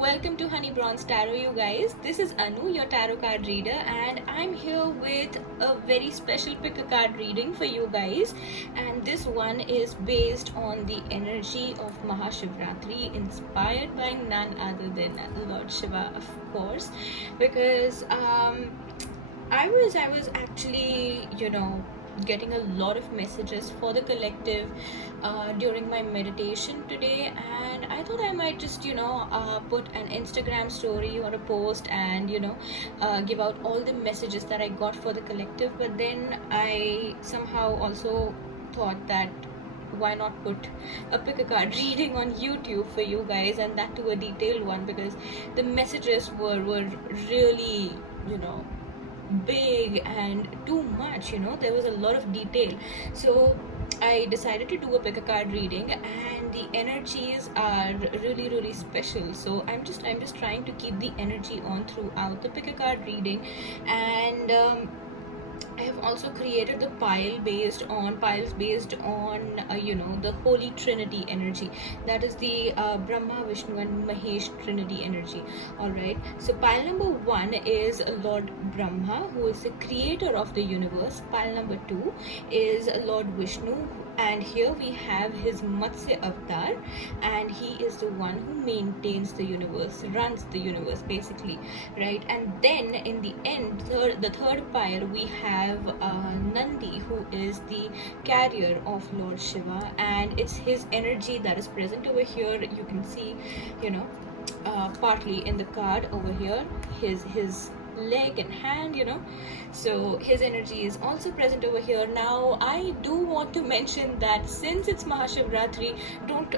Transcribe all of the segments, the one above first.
Welcome to Honey Bronze Tarot, you guys. This is Anu, your tarot card reader, and I'm here with a very special pick a card reading for you guys. And this one is based on the energy of MahaShivratri, inspired by none other than Lord Shiva, of course, because I was actually, getting a lot of messages for the collective during my meditation today, and I thought I might just put an Instagram story or a post and give out all the messages that I got for the collective. But then I somehow also thought that why not put a pick a card reading on YouTube for you guys, and that to a detailed one, because the messages were really big and too much. There was a lot of detail, so I decided to do a pick a card reading, and the energies are really special. So I'm just trying to keep the energy on throughout the pick a card reading. And I have also created the piles based on the Holy Trinity energy. That is the Brahma, Vishnu, and Mahesh Trinity energy. All right. So pile number 1 is Lord Brahma, who is the creator of the universe. Pile number 2 is Lord Vishnu, and here we have his Matsya avatar, and he is the one who maintains the universe, runs the universe basically, right? And then in the end, the third pile, we have Nandi, who is the carrier of Lord Shiva, and it's his energy that is present over here. You can see, partly in the card over here, his leg and hand, so his energy is also present over here. Now I do want to mention that since it's Mahashivratri, don't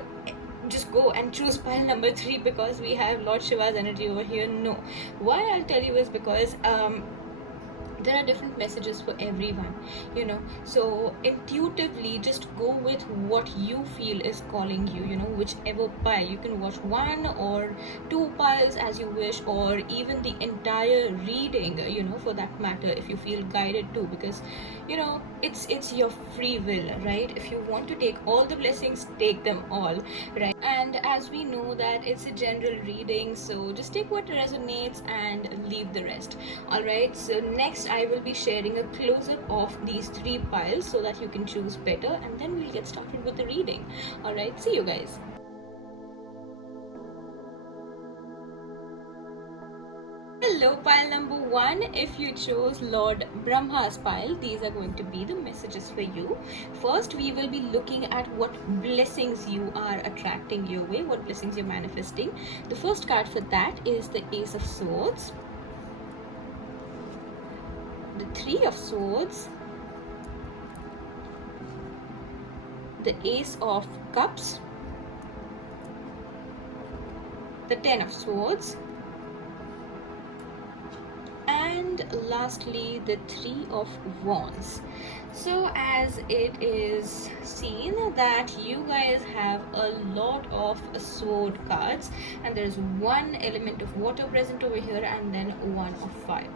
just go and choose pile number 3 because we have Lord Shiva's energy over here. No, why I'll tell you is because there are different messages for everyone, so intuitively just go with what you feel is calling you, whichever pile. You can watch 1 or 2 piles as you wish, or even the entire reading, for that matter, if you feel guided to, because it's your free will, right? If you want to take all the blessings, take them all, right? And as we know that it's a general reading, so just take what resonates and leave the rest. All right, so next I will be sharing a close-up of these 3 piles so that you can choose better, and then we'll get started with the reading. All right, see you guys. Hello, pile number 1. If you chose Lord Brahma's pile, these are going to be the messages for you. First, we will be looking at what blessings you are attracting your way, what blessings you're manifesting. The first card for that is the Ace of Swords, the 3 of Swords, the Ace of Cups, the 10 of Swords, and lastly the 3 of Wands. So as it is seen that you guys have a lot of sword cards, and there's 1 element of water present over here, and then 1 of fire.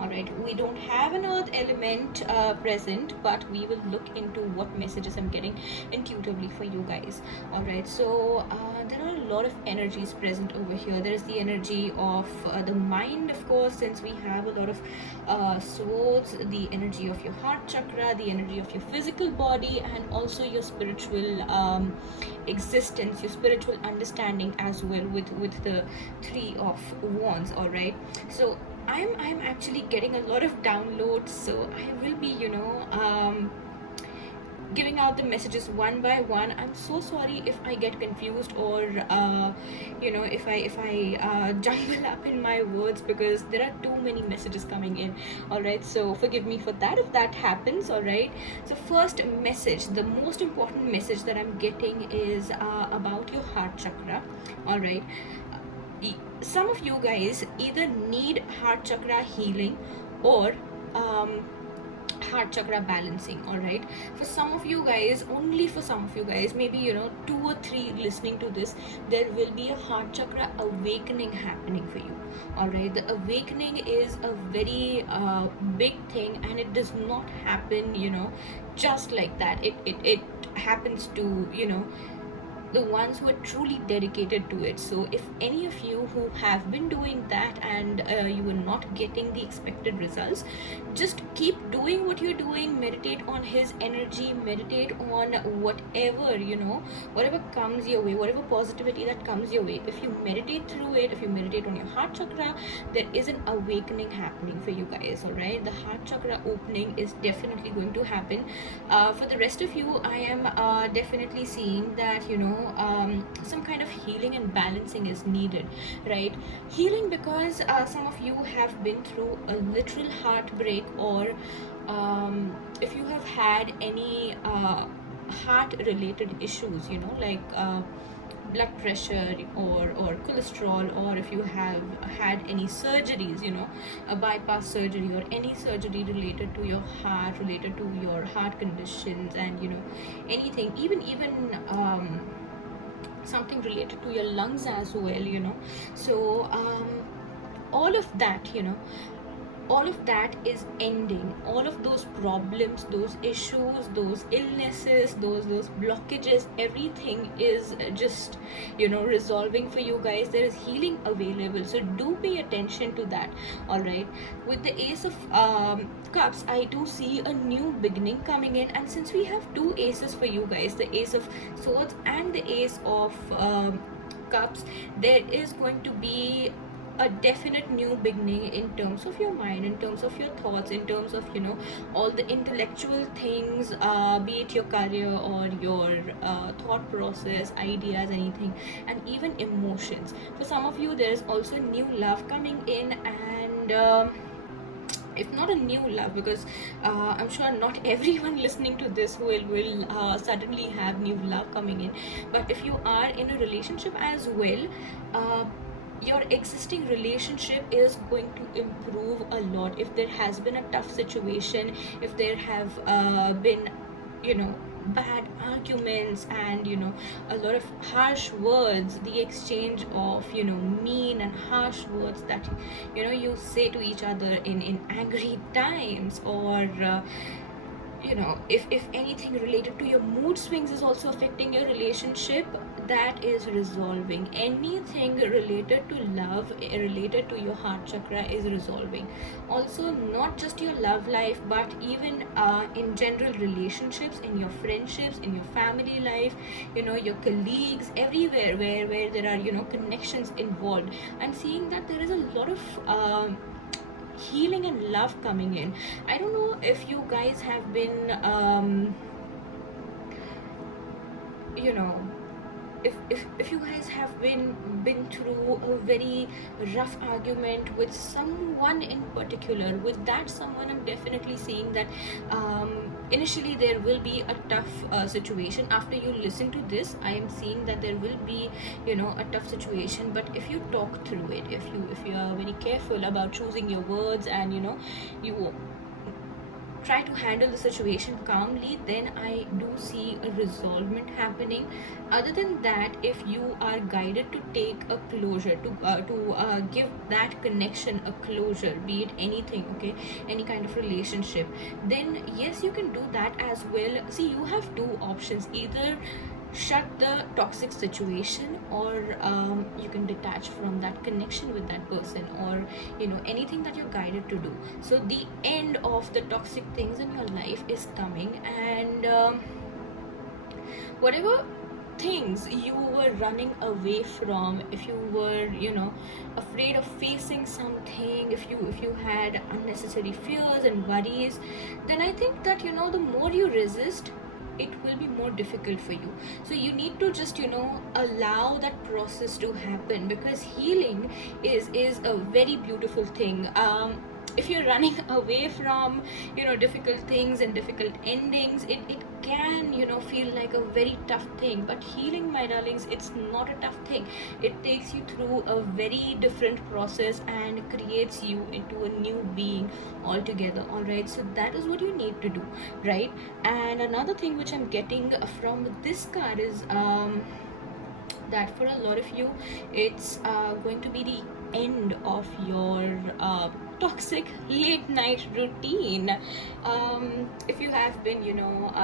All right, we don't have an earth element present, but we will look into what messages I'm getting intuitively for you guys. All right, so there are a lot of energies present over here. There is the energy of the mind, of course, since we have a lot of swords, the energy of your heart chakra, the energy of your physical body, and also your spiritual existence, your spiritual understanding as well, with the 3 of Wands. All right, so I'm actually getting a lot of downloads, so I will be giving out the messages one by one. I'm so sorry if I get confused, or if I jumble up in my words, because there are too many messages coming in. All right, so forgive me for that if that happens. All right, so first message, the most important message that I'm getting is about your heart chakra. All right, some of you guys either need heart chakra healing or heart chakra balancing. All right, for some of you guys, only for some of you guys, maybe 2 or 3 listening to this, there will be a heart chakra awakening happening for you. All right, the awakening is a very big thing, and it does not happen just like that. It happens to the ones who are truly dedicated to it. So if any of you who have been doing that and you are not getting the expected results, just keep doing what you're doing. Meditate on his energy, meditate on whatever, whatever comes your way, whatever positivity that comes your way. If you meditate through it, if you meditate on your heart chakra, there is an awakening happening for you guys. All right, the heart chakra opening is definitely going to happen. For the rest of you, I am definitely seeing that some kind of healing and balancing is needed, right? Healing because some of you have been through a literal heartbreak, or if you have had any heart related issues, like blood pressure or cholesterol, or if you have had any surgeries, a bypass surgery or any surgery related to your heart, related to your heart conditions, and anything, even something related to your lungs as well. So all of that, all of that is ending. All of those problems, those issues, those illnesses, those blockages, everything is just resolving for you guys. There is healing available, so do pay attention to that. All right, with the Ace of Cups, I do see a new beginning coming in. And since we have two aces for you guys, the Ace of Swords and the Ace of Cups, there is going to be a definite new beginning in terms of your mind, in terms of your thoughts, in terms of all the intellectual things, be it your career or your thought process, ideas, anything, and even emotions. For some of you, there is also new love coming in, and if not a new love, because I'm sure not everyone listening to this will suddenly have new love coming in, but if you are in a relationship as well, your existing relationship is going to improve a lot. If there has been a tough situation, if there have been bad arguments and a lot of harsh words, the exchange of mean and harsh words that you say to each other in angry times, or if anything related to your mood swings is also affecting your relationship, that is resolving. Anything related to love, related to your heart chakra, is resolving. Also, not just your love life, but even in general relationships, in your friendships, in your family life, your colleagues, everywhere where there are connections involved. I'm seeing that there is a lot of healing and love coming in. I don't know if you guys have been if you guys have been through a very rough argument with someone in particular. With that someone, I'm definitely seeing that initially there will be a tough situation. After you listen to this, I am seeing that there will be a tough situation, but if you talk through it, if you are very careful about choosing your words, and you try to handle the situation calmly, then I do see a resolvement happening. Other than that, if you are guided to take a closure, to give that connection a closure, be it anything, okay, any kind of relationship, then yes, you can do that as well. See, you have two options: either shut the toxic situation, or you can detach from that connection with that person, or anything that you're guided to do. So the end of the toxic things in your life is coming, and whatever things you were running away from, if you were afraid of facing something, if you had unnecessary fears and worries, then I think that the more you resist, it will be more difficult for you. So you need to just allow that process to happen, because healing is a very beautiful thing. If you're running away from difficult things and difficult endings, it can feel like a very tough thing. But healing, my darlings, it's not a tough thing. It takes you through a very different process and creates you into a new being altogether. All right, so that is what you need to do, right? And another thing which I'm getting from this card is that for a lot of you, it's going to be the end of your toxic late night routine. If you have been,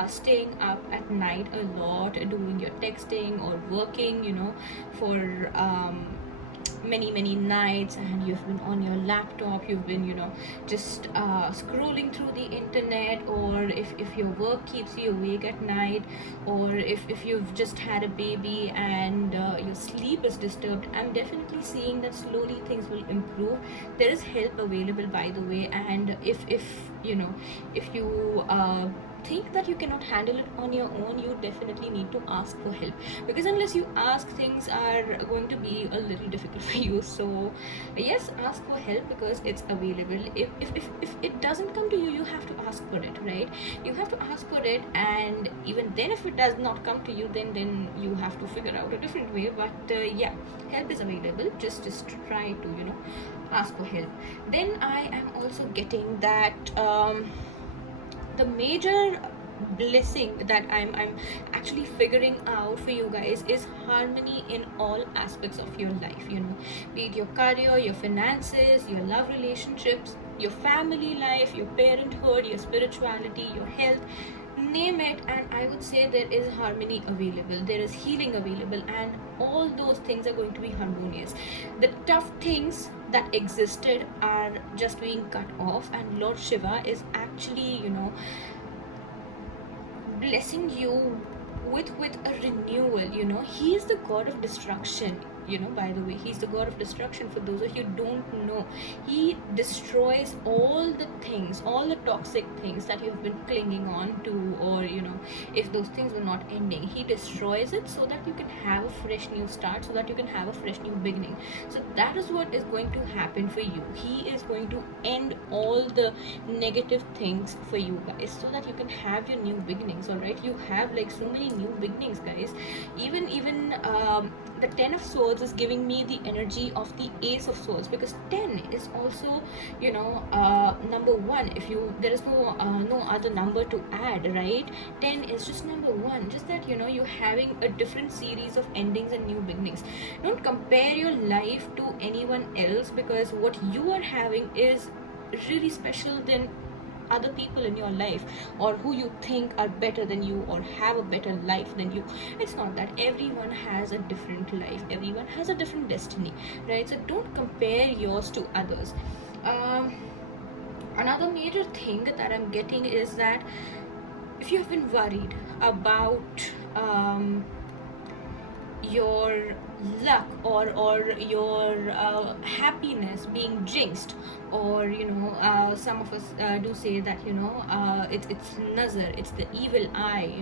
staying up at night a lot, doing your texting or working, for many nights, and you've been on your laptop, you've been just scrolling through the internet, or if your work keeps you awake at night, or if you've just had a baby and your sleep is disturbed, I'm definitely seeing that slowly things will improve. There is help available, by the way, and if you think that you cannot handle it on your own, you definitely need to ask for help, because unless you ask, things are going to be a little difficult for you. So yes, ask for help, because it's available. If it doesn't come to you, you have to ask for it, right? You have to ask for it, and even then, if it does not come to you, then you have to figure out a different way. But yeah, help is available. Just try to ask for help. Then I am also getting that the major blessing that I'm actually figuring out for you guys is harmony in all aspects of your life, be it your career, your finances, your love relationships, your family life, your parenthood, your spirituality, your health, name it. And I would say there is harmony available, there is healing available, and all those things are going to be harmonious. The tough things that existed are just being cut off, and Lord Shiva is actually blessing you with a renewal. He is the god of destruction. By the way, he's the god of destruction. For those of you who don't know, he destroys all the things, all the toxic things that you've been clinging on to, or if those things were not ending, he destroys it so that you can have a fresh new start, so that you can have a fresh new beginning. So that is what is going to happen for you. He is going to end all the negative things for you guys, so that you can have your new beginnings. All right, you have like so many new beginnings, guys. Even the 10 of swords is giving me the energy of the ace of swords, because 10 is also number one. If you there is no other number to add, right? 10 is just number one, just that you're having a different series of endings and new beginnings. Don't compare your life to anyone else, because what you are having is really special than other people in your life, or who you think are better than you or have a better life than you. It's not that. Everyone has a different life, everyone has a different destiny, right? So don't compare yours to others. Another major thing that I'm getting is that if you have been worried about your luck or your happiness being jinxed, or some of us do say that it's nazar, it's the evil eye,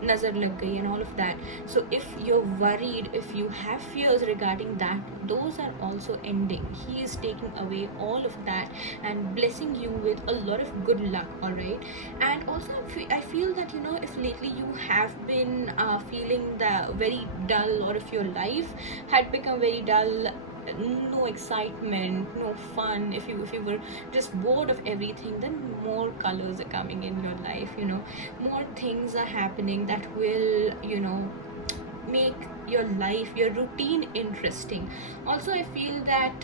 nazar lag gayi and all of that. So if you're worried, if you have fears regarding that, those are also ending. He is taking away all of that and blessing you with a lot of good luck. All right. And also I feel that if lately you have been feeling the very dull, or if your life had become very dull, no excitement, no fun, if you were just bored of everything, then more colors are coming in your life. More things are happening that will make your life, your routine interesting. Also, I feel that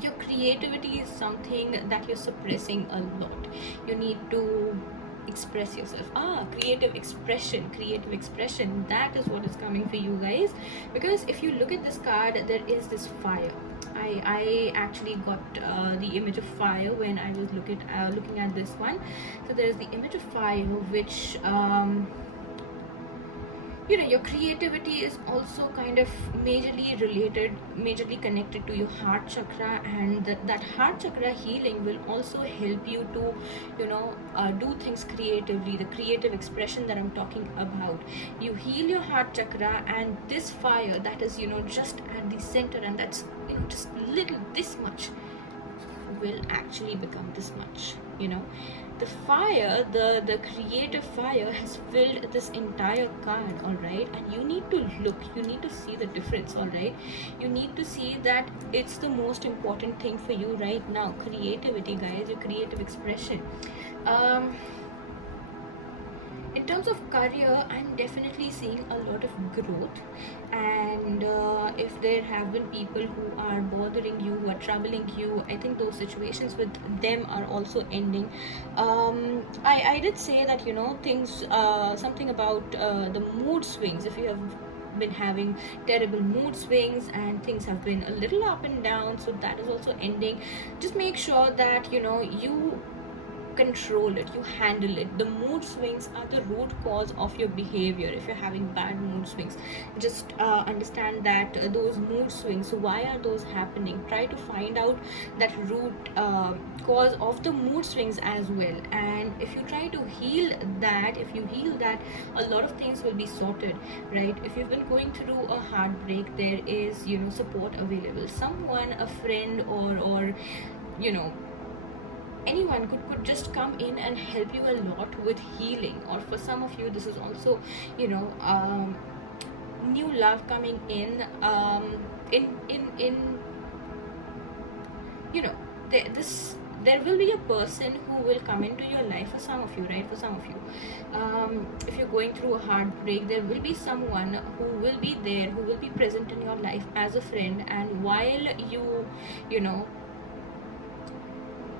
your creativity is something that you're suppressing a lot. You need to express yourself. Creative expression, that is what is coming for you guys. Because if you look at this card, there is this fire. I actually got the image of fire when I was looking at this one. So there is the image of fire, which your creativity is also kind of majorly connected to your heart chakra, and that heart chakra healing will also help you to do things creatively. The creative expression that I'm talking about, you heal your heart chakra, and this fire that is just at the center, and that's just little this much, will actually become this much. The fire, the creative fire has filled this entire card. All right, and you need to look, you need to see the difference. All right, you need to see that it's the most important thing for you right now. Creativity, guys, your creative expression. In in terms of career, I'm definitely seeing a lot of growth. And if there have been people who are bothering you, who are troubling you, I think those situations with them are also ending. I did say that, things, something about the mood swings. If you have been having terrible mood swings and things have been a little up and down, so that is also ending. Just make sure that you control it, you handle it. The mood swings are the root cause of your behavior. If you're having bad mood swings, just understand that those mood swings, why are those happening? Try to find out that root cause of the mood swings as well. And if you try to heal that, if you heal that, a lot of things will be sorted, right? If you've been going through a heartbreak, there is support available. Someone, a friend, or anyone could just come in and help you a lot with healing. Or for some of you, this is also new love coming in, in there will be a person who will come into your life. For some of you, right? For some of you, if you're going through a heartbreak, there will be someone who will be there, who will be present in your life as a friend. And while you know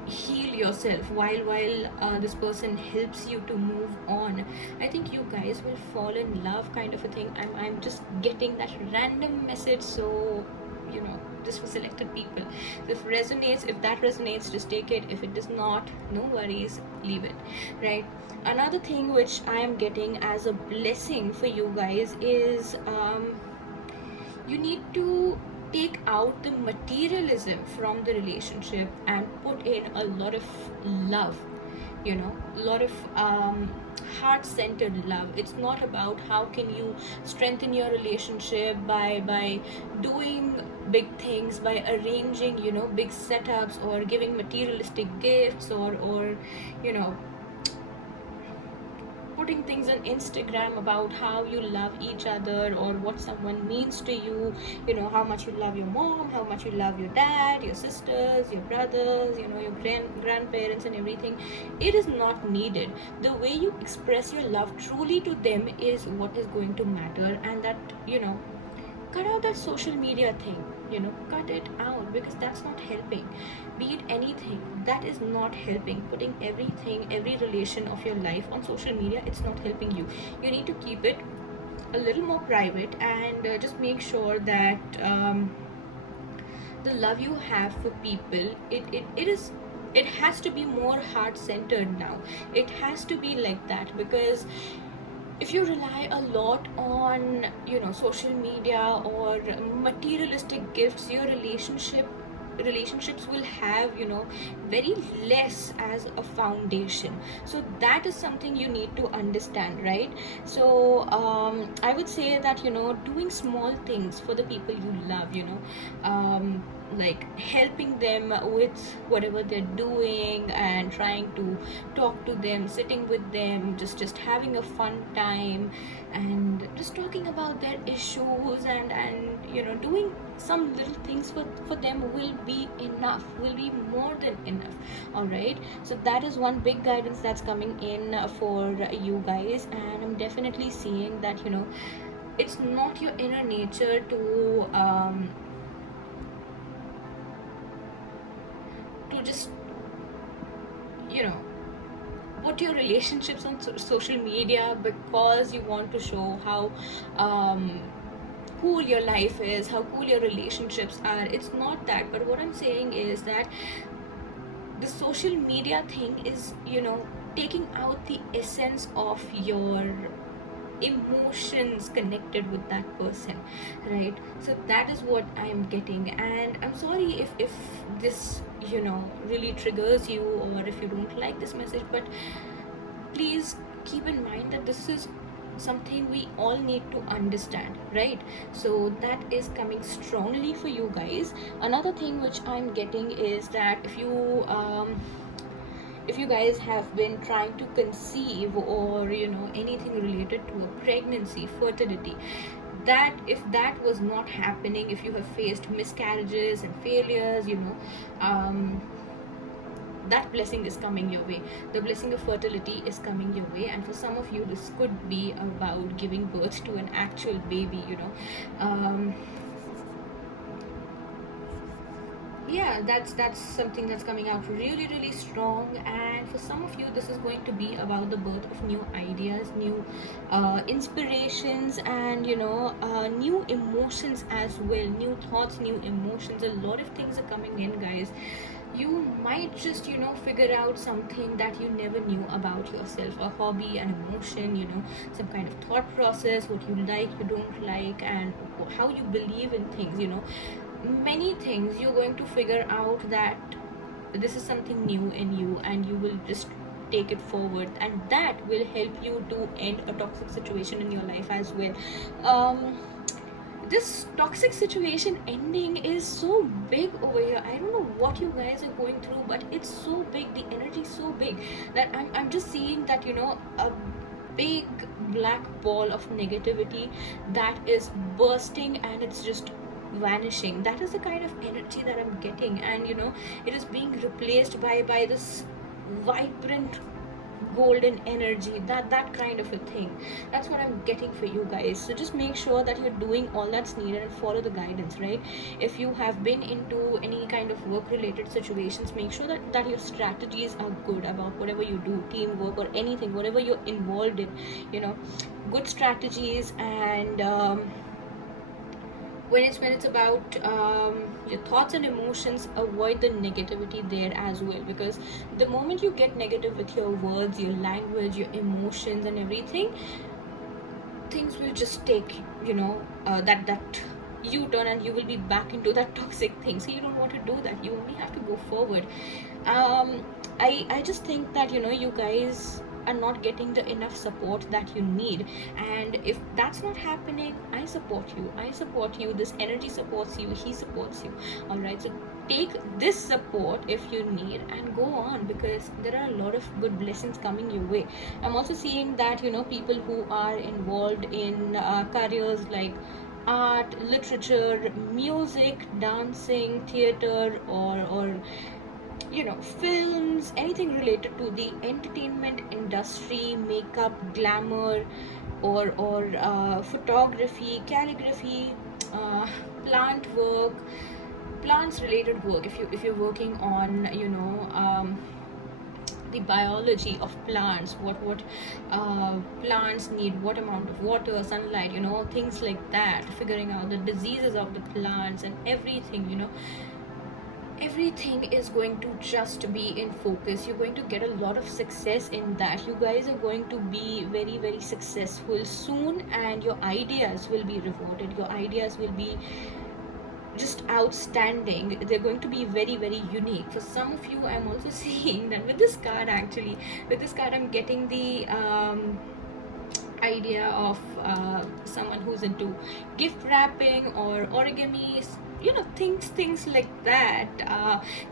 heal yourself, while this person helps you to move on, I think you guys will fall in love, kind of a thing. I'm just getting that random message, so just for selected people. If that resonates, just take it. If it does not, no worries, leave it, right? Another thing which I am getting as a blessing for you guys is you need to take out the materialism from the relationship and put in a lot of love, a lot of heart-centered love. It's not about how can you strengthen your relationship by doing big things, by arranging big setups, or giving materialistic gifts, or putting things on Instagram about how you love each other, or what someone means to you, how much you love your mom, how much you love your dad, your sisters, your brothers, your grandparents and everything. It is not needed. The way you express your love truly to them is what is going to matter. And that, cut out that social media thing, cut it out, because that's not helping. Be it anything, that is not helping. Putting everything, every relation of your life on social media, it's not helping you. You need to keep it a little more private, and just make sure that the love you have for people, it has to be more heart-centered now. It has to be like that, because if you rely a lot on social media or materialistic gifts, your relationships will have very less as a foundation. So that is something you need to understand, right? So I would say that doing small things for the people you love, like helping them with whatever they're doing, and trying to talk to them, sitting with them, just having a fun time, and just talking about their issues, and doing some little things for them will be enough, will be more than enough. All right, so that is one big guidance that's coming in for you guys. And I'm definitely seeing that it's not your inner nature to just put your relationships on social media because you want to show how cool your life is, how cool your relationships are. It's not that. But what I'm saying is that the social media thing is taking out the essence of your emotions connected with that person, right? So that is what I am getting. And I'm sorry if this really triggers you, or if you don't like this message, but please keep in mind that this is something we all need to understand, right? So that is coming strongly for you guys. Another thing which I'm getting is that if you guys have been trying to conceive, or anything related to a pregnancy, fertility, that if that was not happening, if you have faced miscarriages and failures, that blessing is coming your way. The blessing of fertility is coming your way, and for some of you this could be about giving birth to an actual baby, yeah, that's something that's coming out really, really strong. And for some of you this is going to be about the birth of new ideas, new inspirations, and new emotions as well, new thoughts, new emotions. A lot of things are coming in, guys. You might just figure out something that you never knew about yourself, a hobby, an emotion, some kind of thought process, what you like, you don't like, and how you believe in things, many things. You're going to figure out that this is something new in you, and you will just take it forward, and that will help you to end a toxic situation in your life as well. This toxic situation ending is so big over here. I don't know what you guys are going through, but it's so big, the energy is so big, that I'm just seeing that a big black ball of negativity that is bursting, and it's just vanishing. That is the kind of energy that I'm getting, and it is being replaced by this vibrant golden energy, that kind of a thing. That's what I'm getting for you guys. So just make sure that you're doing all that's needed and follow the guidance, right? If you have been into any kind of work related situations, make sure that your strategies are good about whatever you do, teamwork or anything, whatever you're involved in, good strategies. And when it's about your thoughts and emotions, avoid the negativity there as well, because the moment you get negative with your words, your language, your emotions and everything, things will just take that U-turn, and you will be back into that toxic thing. So you don't want to do that. You only have to go forward. I just think that you guys are not getting the enough support that you need, and if that's not happening, I support you. This energy supports you, he supports you. All right, so take this support if you need, and go on, because there are a lot of good blessings coming your way. I'm also seeing that people who are involved in careers like art, literature, music, dancing, theater, or films, anything related to the entertainment industry, makeup, glamour, or photography, calligraphy, plant work, plants related work. If you're working on the biology of plants, what plants need, what amount of water, sunlight, things like that, figuring out the diseases of the plants and everything, everything is going to just be in focus. You're going to get a lot of success in that. You guys are going to be very, very successful soon, and your ideas will be rewarded. Your ideas will be just outstanding. They're going to be very, very unique. For some of you, I'm also seeing that with this card, I'm getting the idea of someone who's into gift wrapping or origami, things like that,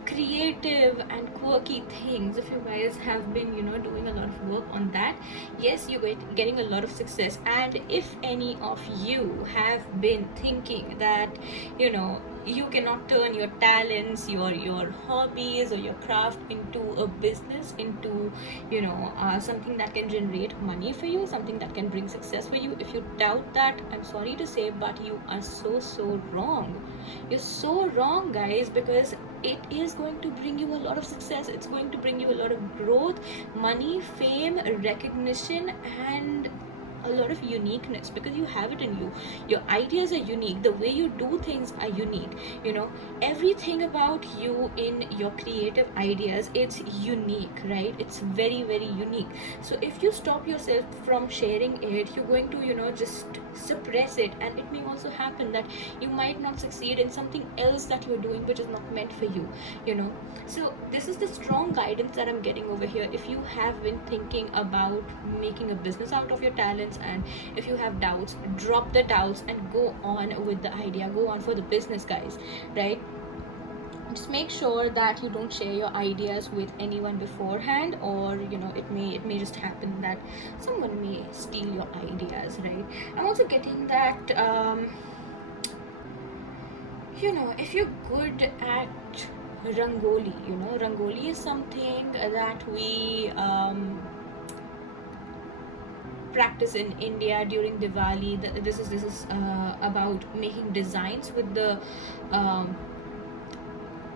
creative and quirky things. If you guys have been doing a lot of work on that, yes, you're getting a lot of success. And if any of you have been thinking that you cannot turn your talents, your hobbies or your craft into a business, into something that can generate money for you, something that can bring success for you, if you doubt that, I'm sorry to say, but you are so wrong. You're so wrong, guys, because it is going to bring you a lot of success. It's going to bring you a lot of growth, money, fame, recognition, and a lot of uniqueness, because you have it in you. Your ideas are unique, the way you do things are unique, everything about you in your creative ideas, it's unique, right? It's very, very unique. So if you stop yourself from sharing it, you're going to just suppress it, and it may also happen that you might not succeed in something else that you're doing which is not meant for you. So this is the strong guidance that I'm getting over here. If you have been thinking about making a business out of your talents, and if you have doubts, drop the doubts and go on with the idea, go on for the business, guys, right? Just make sure that you don't share your ideas with anyone beforehand, or it may just happen that someone may steal your ideas, right? I'm also getting that if you're good at Rangoli. Rangoli is something that we practice in India during Diwali. This is about making designs with the um,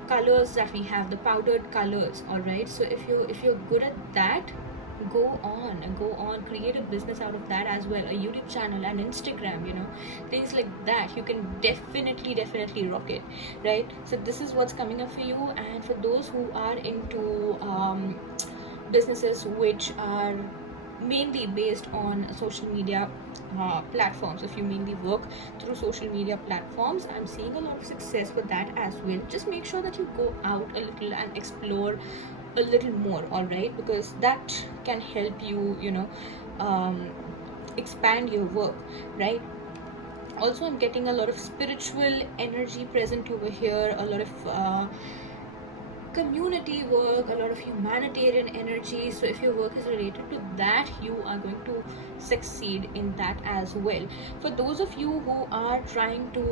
colors that we have, the powdered colors. All right, so if you're good at that, go on, create a business out of that as well, a YouTube channel and Instagram, things like that. You can definitely rock it, right? So this is what's coming up for you. And for those who are into businesses which are mainly based on social media platforms, if you mainly work through social media platforms, I'm seeing a lot of success with that as well. Just make sure that you go out a little and explore a little more, all right, because that can help you, expand your work, right? Also, I'm getting a lot of spiritual energy present over here, a lot of community work, a lot of humanitarian energy. So if your work is related to that, you are going to succeed in that as well. For those of you who are trying to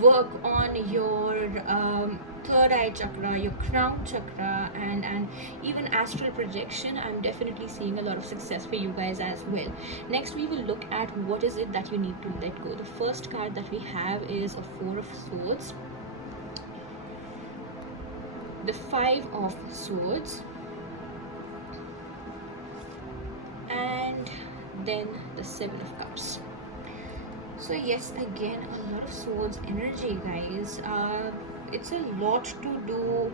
work on your third eye chakra, your crown chakra, and even astral projection, I'm definitely seeing a lot of success for you guys as well. Next, we will look at what is it that you need to let go. The first card that we have is a Four of Swords, the Five of Swords, and then the Seven of Cups. So yes, again, a lot of swords energy, guys. It's a lot to do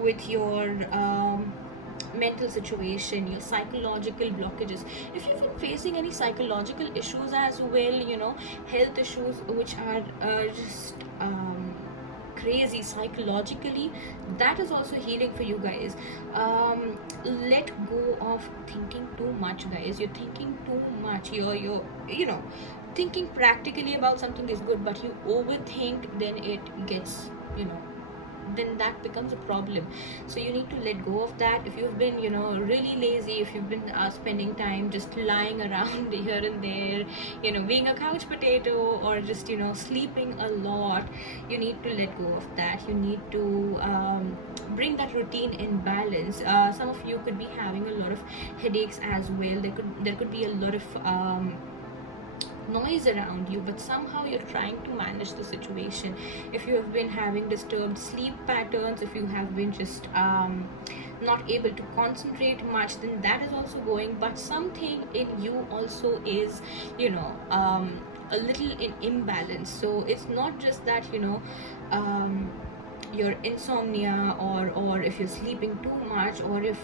with your mental situation, your psychological blockages. If you've been facing any psychological issues as well, health issues which are just crazy psychologically, that is also healing for you guys. Let go of thinking too much, guys. You're thinking too much. You're thinking practically about something is good, but you overthink, then it gets, then that becomes a problem. So you need to let go of that. If you've been really lazy, if you've been spending time just lying around here and there, being a couch potato, or just sleeping a lot, you need to let go of that. You need to bring that routine in balance. Some of you could be having a lot of headaches as well. There could be a lot of noise around you, but somehow you're trying to manage the situation. If you have been having disturbed sleep patterns, if you have been just not able to concentrate much, then that is also going. But something in you also is a little in imbalance. So it's not just that your insomnia, or if you're sleeping too much, or if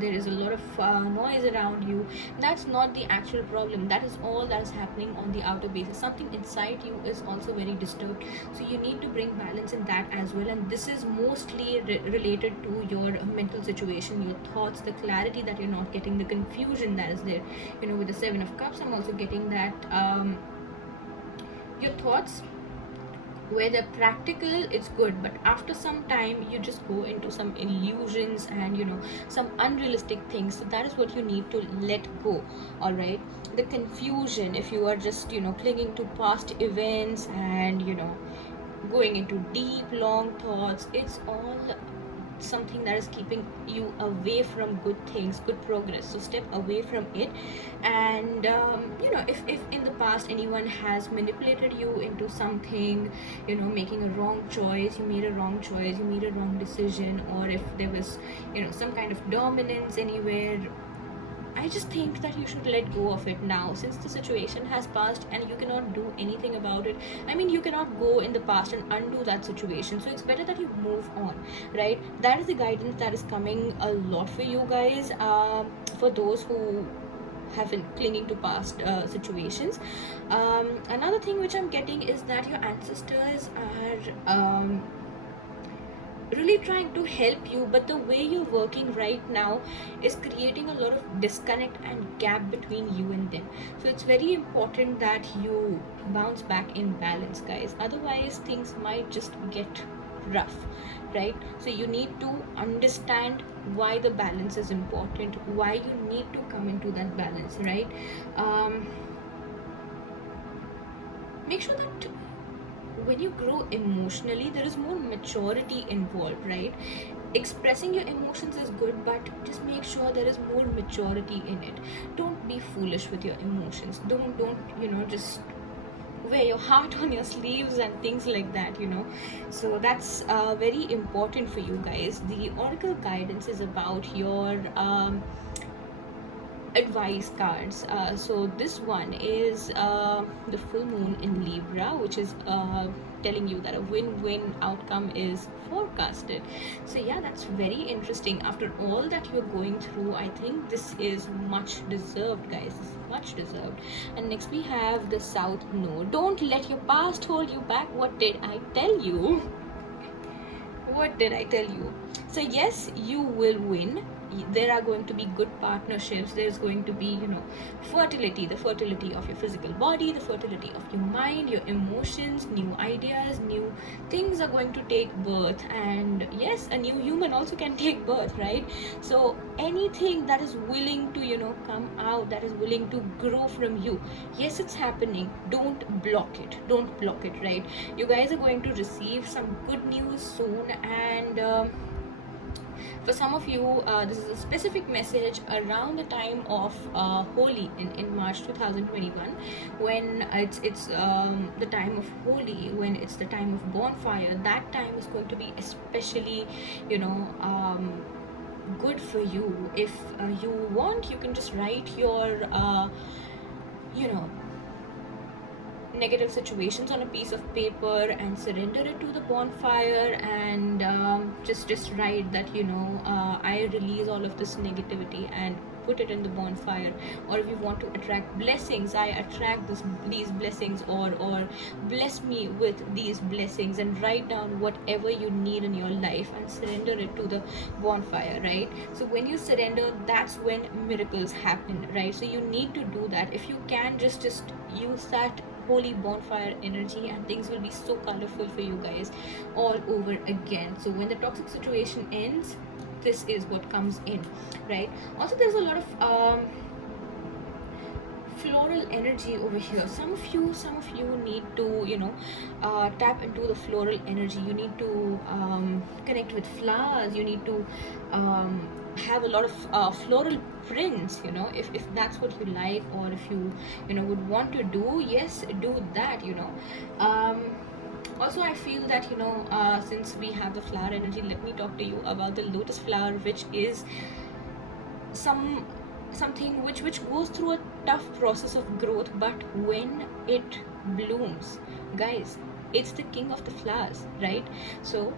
there is a lot of noise around you. That's not the actual problem. That is all that is happening on the outer basis. Something inside you is also very disturbed, so you need to bring balance in that as well. And this is mostly related to your mental situation, your thoughts, the clarity that you're not getting, the confusion that is there. With the Seven of Cups, I'm also getting that your thoughts, where they're practical, it's good, but after some time you just go into some illusions and some unrealistic things. So that is what you need to let go, all right? The confusion, if you are just clinging to past events and going into deep long thoughts, it's all something that is keeping you away from good things, good progress. So step away from it. And if in the past anyone has manipulated you into something, making a wrong choice, you made a wrong choice, you made a wrong decision, or if there was some kind of dominance anywhere, I just think that you should let go of it now, since the situation has passed and you cannot do anything about it. I mean, you cannot go in the past and undo that situation. So it's better that you move on, right? That is the guidance that is coming a lot for you guys. For those who have been clinging to past situations. Another thing which I'm getting is that your ancestors are really trying to help you, but the way you're working right now is creating a lot of disconnect and gap between you and them. So it's very important that you bounce back in balance, guys. Otherwise things might just get rough, right? So you need to understand why the balance is important, why you need to come into that balance, right? Make sure that when you grow emotionally, there is more maturity involved, right? Expressing your emotions is good, but just make sure there is more maturity in it. Don't be foolish with your emotions. Don't just wear your heart on your sleeves and things like that. So that's very important for you guys. The oracle guidance is about your advice cards. So this one is the full moon in Libra, which is telling you that a win-win outcome is forecasted. So yeah, that's very interesting. After all that you're going through, I think this is much deserved, guys. This is much deserved. And next we have the South Node. Don't let your past hold you back. What did I tell you? What did I tell you? So yes, you will win. There are going to be good partnerships. There's going to be fertility, the fertility of your physical body, the fertility of your mind, your emotions, new ideas, new things are going to take birth. And yes, a new human also can take birth, right? So anything that is willing to come out, that is willing to grow from you, yes, it's happening. Don't block it, right? You guys are going to receive some good news soon. And for some of you, this is a specific message around the time of Holi in March 2021, when it's the time of Holi, when it's the time of bonfire. That time is going to be especially, good for you. If you want, you can just write your, negative situations on a piece of paper and surrender it to the bonfire, and just write that I release all of this negativity and put it in the bonfire. Or if you want to attract blessings, I attract these blessings, or bless me with these blessings, and write down whatever you need in your life and surrender it to the bonfire, right? So when you surrender, that's when miracles happen, right? So you need to do that. If you can, just use that holy bonfire energy, and things will be so colorful for you guys all over again. So when the toxic situation ends, this is what comes in, right? Also, there's a lot of floral energy over here. Some of you need to tap into the floral energy. You need to connect with flowers. You need to have a lot of floral prints, if that's what you like, or if you would want to do, yes, do that. Also, I feel that since we have the flower energy, let me talk to you about the lotus flower, which is something which goes through a tough process of growth, but when it blooms, guys, it's the king of the flowers, right? So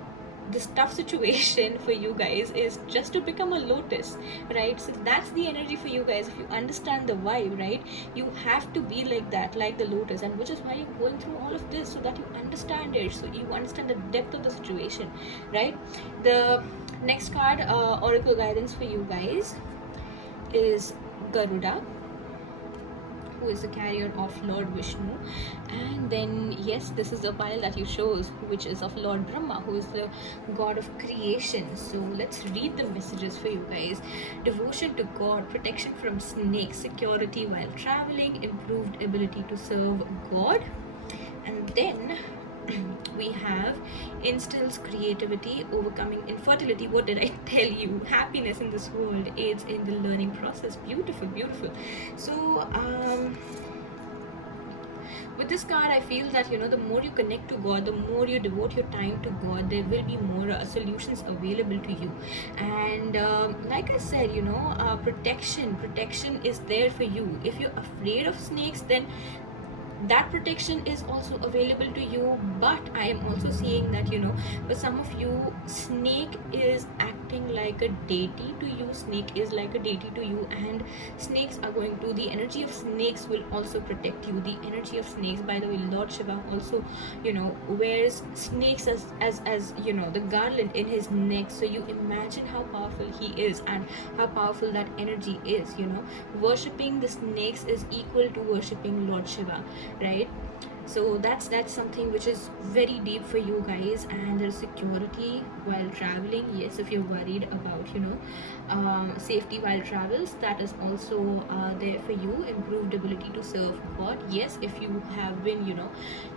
this tough situation for you guys is just to become a lotus, right? So that's the energy for you guys. If you understand the vibe, right, you have to be like that, like the lotus, and which is why you're going through all of this, so that you understand it, so you understand the depth of the situation, right? The next card, oracle guidance for you guys, is Garuda, who is the carrier of Lord Vishnu. And then yes, this is a pile that you shows, which is of Lord Brahma, who is the god of creation. So let's read the messages for you guys. Devotion to God, protection from snakes, security while traveling, improved ability to serve God. And then we have instills creativity, overcoming infertility. What did I tell you? Happiness in this world, aids in the learning process. Beautiful. So with this card, I feel that the more you connect to God, the more you devote your time to God, there will be more solutions available to you. And like I said, protection is there for you. If you're afraid of snakes, then that protection is also available to you. But I am also seeing that for some of you, snake is acting like a deity to you. Snake is like a deity to you, and snakes are going to, the energy of snakes will also protect you. The energy of snakes, by the way, Lord Shiva also wears snakes as the garland in his neck. So you imagine how powerful he is and how powerful that energy is. Worshipping the snakes is equal to worshipping Lord Shiva, right? So that's something which is very deep for you guys. And there's security while traveling. Yes, if you're worried about safety while travels, that is also there for you. Improved ability to serve God. Yes, if you have been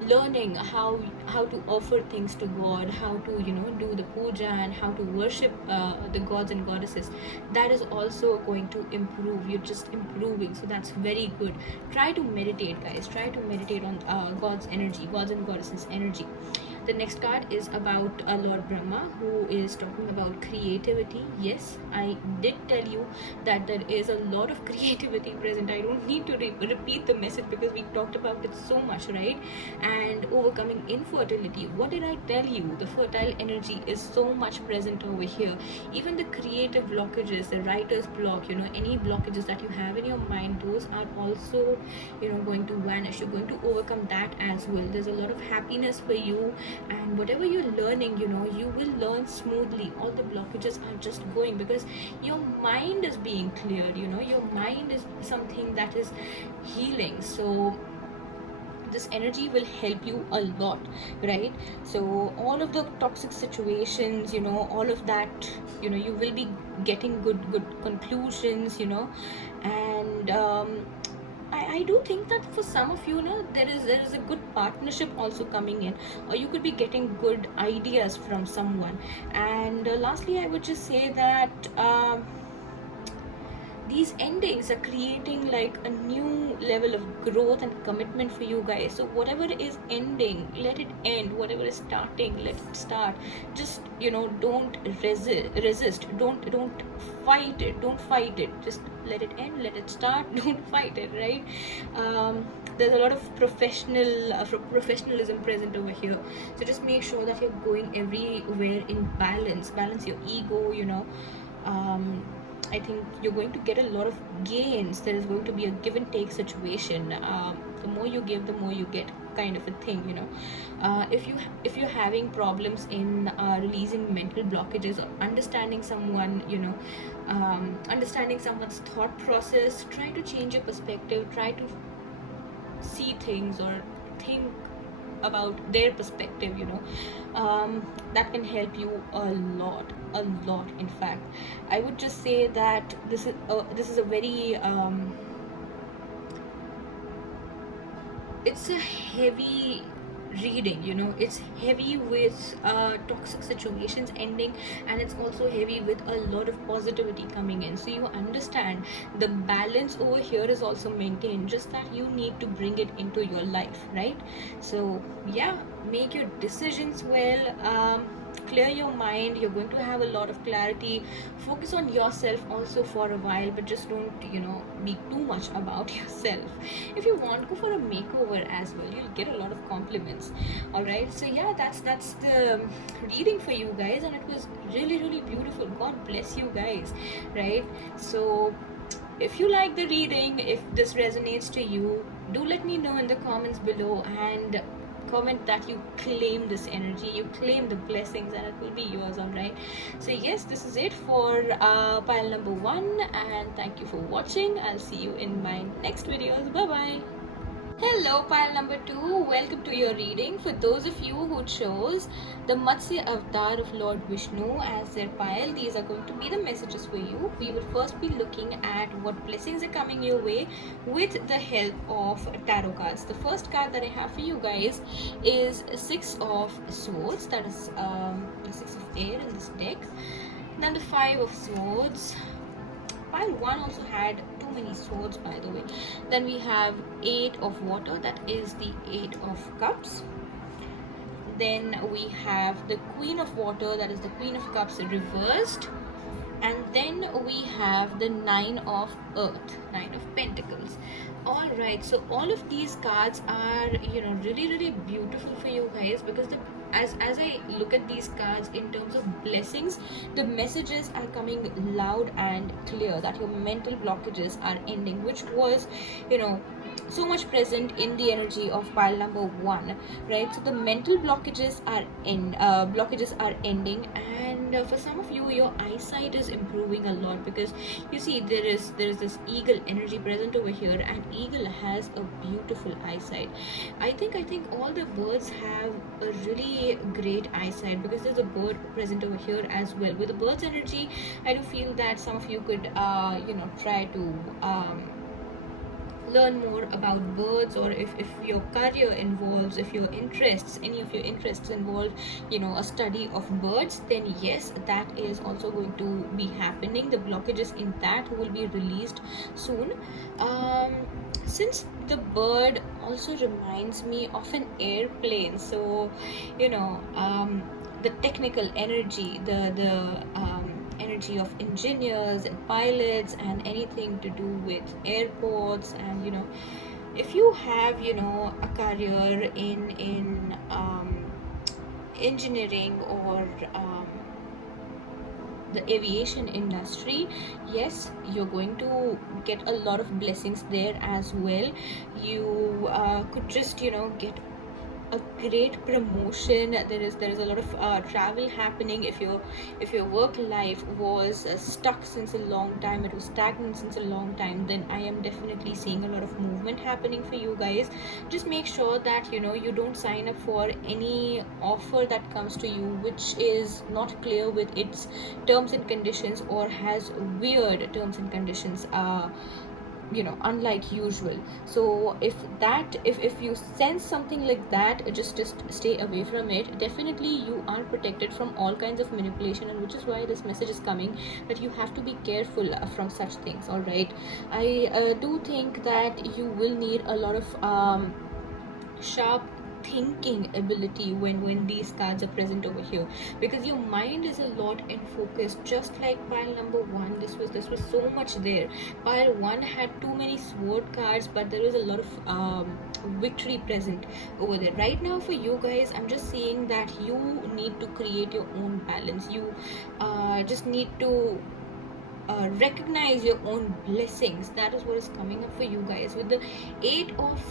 learning how to offer things to God, how to do the puja and how to worship the gods and goddesses, that is also going to improve. You're just improving, so that's very good. Try to meditate, guys. Try to meditate on God's energy, gods and goddesses energy. The next card is about Lord Brahma, who is talking about creativity. Yes, I did tell you that there is a lot of creativity present. I don't need to repeat the message because we talked about it so much, right? And overcoming infertility. What did I tell you? The fertile energy is so much present over here. Even the creative blockages, the writer's block, any blockages that you have in your mind, those are also, going to vanish. You're going to overcome that as well. There's a lot of happiness for you, and whatever you're learning, you will learn smoothly. All the blockages are just going because your mind is being cleared. Your mind is something that is healing. So this energy will help you a lot, right? So all of the toxic situations, all of that, you will be getting good conclusions, and I do think that for some of you, there is a good partnership also coming in, or you could be getting good ideas from someone. And lastly, I would just say that these endings are creating like a new level of growth and commitment for you guys. So whatever is ending, let it end. Whatever is starting, let it start. Just don't resist. Don't fight it. Don't fight it. Just let it end, let it start. Don't fight it, right? There's a lot of professionalism present over here. So just make sure that you're going everywhere in balance your ego. I think you're going to get a lot of gains. There is going to be a give and take situation. The more you give, the more you get, kind of a thing. If you're having problems in releasing mental blockages or understanding someone, understanding someone's thought process, try to change your perspective. Try to see things or think about their perspective. That can help you a lot. In fact, I would just say that this is a very it's a heavy reading. It's heavy with toxic situations ending, and it's also heavy with a lot of positivity coming in. So you understand the balance over here is also maintained, just that you need to bring it into your life, right? So yeah, make your decisions well. Clear your mind. You're going to have a lot of clarity. Focus on yourself also for a while, but just don't be too much about yourself. If you want, go for a makeover as well. You'll get a lot of compliments. All right, so yeah, that's the reading for you guys, and it was really beautiful. God bless you guys, right? So if you like the reading, if this resonates to you, do let me know in the comments below, and comment that you claim this energy, you claim the blessings, and it will be yours. All right, so yes, this is it for pile number 1, and thank you for watching. I'll see you in my next videos. Bye bye. Hello, pile number 2. Welcome to your reading. For those of you who chose the Matsya avatar of Lord Vishnu as their pile, these are going to be the messages for you. We will first be looking at what blessings are coming your way with the help of tarot cards. The first card that I have for you guys is 6 of Swords. That is the 6 of air in this deck. Then the 5 of Swords. Pile 1 also had too many swords, by the way. Then we have 8 of water, that is the 8 of cups. Then we have the Queen of water, that is the Queen of cups reversed. And then we have the 9 of earth, 9 of pentacles. All right, so all of these cards are really beautiful for you guys, because as I look at these cards in terms of blessings, the messages are coming loud and clear that your mental blockages are ending, which was so much present in the energy of pile number 1, right? So the mental blockages are ending, and for some of you, your eyesight is improving a lot, because you see there is this eagle energy present over here, and eagle has a beautiful eyesight. I think all the birds have a really great eyesight, because there's a bird present over here as well. With the bird's energy, I do feel that some of you could try to learn more about birds, or if your career involves, if your interests, any of your interests involve a study of birds, then yes, that is also going to be happening. The blockages in that will be released soon. Since the bird also reminds me of an airplane, so the technical energy, the energy of engineers and pilots, and anything to do with airports, and if you have a career in engineering, or the aviation industry, yes, you're going to get a lot of blessings there as well. You could just get a great promotion. There is a lot of travel happening. If your work life was stuck since a long time, it was stagnant since a long time, then I am definitely seeing a lot of movement happening for you guys. Just make sure that you don't sign up for any offer that comes to you which is not clear with its terms and conditions, or has weird terms and conditions, unlike usual. So if you sense something like that, just stay away from it. Definitely you are protected from all kinds of manipulation, and which is why this message is coming, that you have to be careful from such things. All right, I do think that you will need a lot of sharp thinking ability when these cards are present over here, because your mind is a lot in focus. Just like pile number 1, this was so much there. Pile 1 had too many sword cards, but there was a lot of victory present over there. Right now for you guys, I'm just seeing that you need to create your own balance. You just need to recognize your own blessings. That is what is coming up for you guys. With the 8 of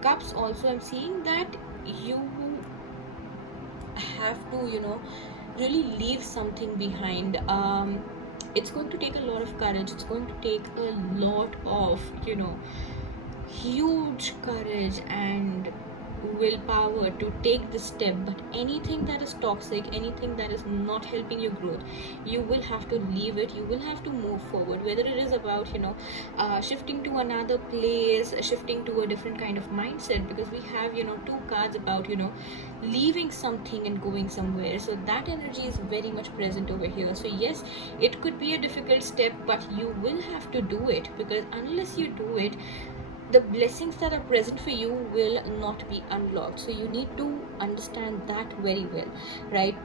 cups also, I'm seeing that you have to really leave something behind. It's going to take a lot of courage. It's going to take a lot of huge courage and willpower to take this step. But anything that is toxic, anything that is not helping your growth, you will have to leave it. You will have to move forward, whether it is about shifting to another place, shifting to a different kind of mindset, because we have 2 cards about leaving something and going somewhere. So that energy is very much present over here. So yes, it could be a difficult step, but you will have to do it, because unless you do it, the blessings that are present for you will not be unlocked. So you need to understand that very well, right?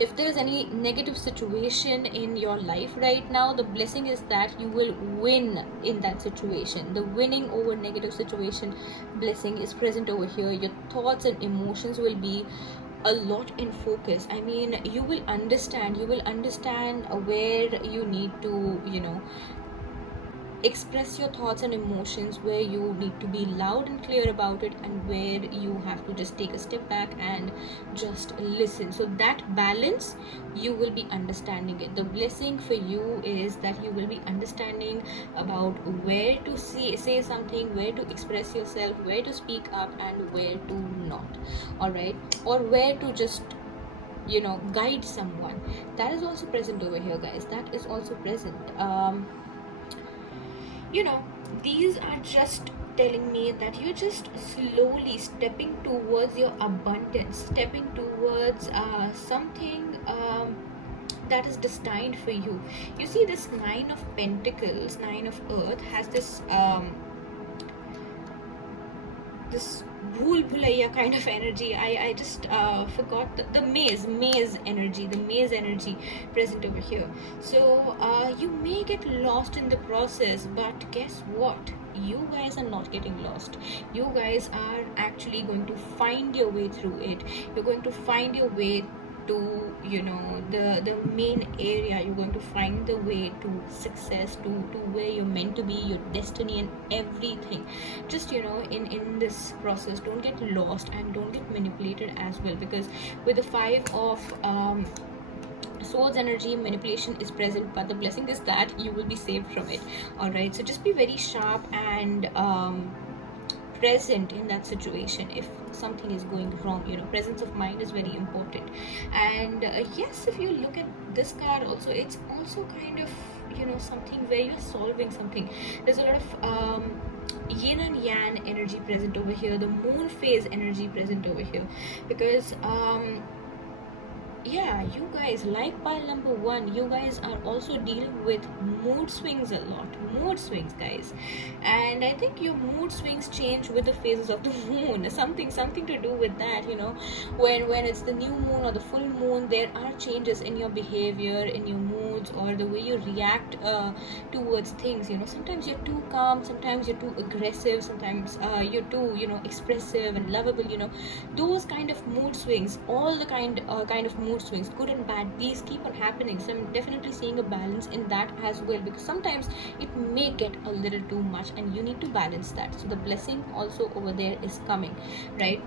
If there is any negative situation in your life right now, the blessing is that you will win in that situation. The winning over negative situation blessing is present over here. Your thoughts and emotions will be a lot in focus. I mean, you will understand where you need to express your thoughts and emotions, where you need to be loud and clear about it, and where you have to just take a step back and just listen. So that balance, you will be understanding it. The blessing for you is that you will be understanding about where to say something, where to express yourself, where to speak up, and where to not. All right, or where to just guide someone. That is also present over here, guys. That is also present. These are just telling me that you're just slowly stepping towards your abundance, stepping towards something that is destined for you. You see, this 9 of Pentacles, 9 of Earth, has this this bhool bhulaiya kind of energy. I just forgot the maze energy present over here. So you may get lost in the process, but guess what? You guys are not getting lost. You guys are actually going to find your way through it. You're going to find your way to, you know, the main area. You're going to find the way to success, to where you're meant to be, your destiny and everything. Just, you know, in this process, don't get lost and don't get manipulated as well, because with the five of swords energy, manipulation is present, but the blessing is that you will be saved from it. All right, so just be very sharp and present in that situation if something is going wrong. You know, presence of mind is very important. And yes, if you look at this card also, it's also kind of, you know, something where you're solving something. There's a lot of yin and yang energy present over here, the moon phase energy present over here, because yeah, you guys, like pile number one, you guys are also dealing with mood swings a lot. Mood swings, guys. And I think your mood swings change with the phases of the moon. Something to do with that, you know. When it's the new moon or the full moon, there are changes in your behavior, in your moods, or the way you react towards things. You know, sometimes you're too calm, sometimes you're too aggressive, sometimes you're too, you know, expressive and lovable. You know, those kind of mood swings, all the kind of mood swings, good and bad, these keep on happening. So I'm definitely seeing a balance in that as well, because sometimes it may get a little too much and you need to balance that. So the blessing also over there is coming, right?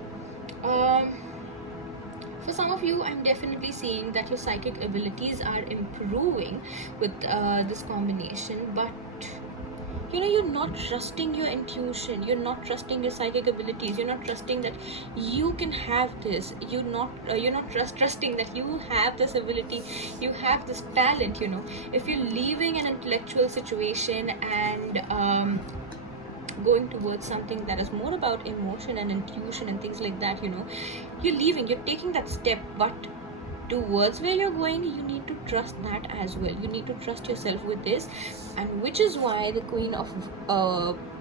For some of you, I'm definitely seeing that your psychic abilities are improving with this combination, but you know, you're not trusting your intuition, you're not trusting your psychic abilities, you're not trusting that you can have this, you're not trusting that you have this ability, you have this talent. You know, if you're leaving an intellectual situation and going towards something that is more about emotion and intuition and things like that, you know, you're taking that step, but towards where you're going, you need to trust that as well. You need to trust yourself with this, and which is why the Queen of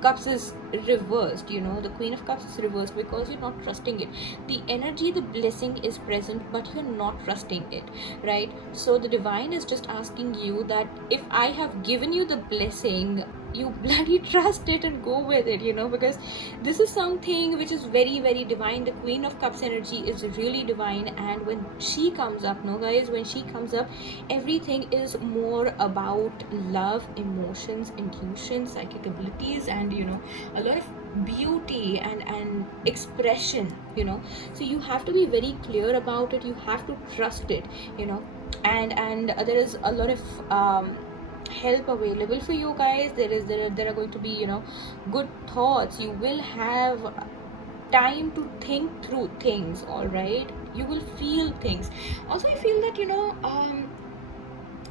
Cups is reversed. You know, the Queen of Cups is reversed because you're not trusting it. The energy, the blessing is present, but you're not trusting it, right? So the divine is just asking you that if I have given you the blessing, you bloody trust it and go with it, you know, because this is something which is very, very divine. The Queen of Cups energy is really divine, and when she comes up, no guys, when she comes up, everything is more about love, emotions, intuition, psychic abilities, and you know, a lot of beauty and expression, you know. So you have to be very clear about it, you have to trust it, you know. And there is a lot of help available for you guys. There are going to be, you know, good thoughts. You will have time to think through things. All right, you will feel things. Also, I feel that, you know,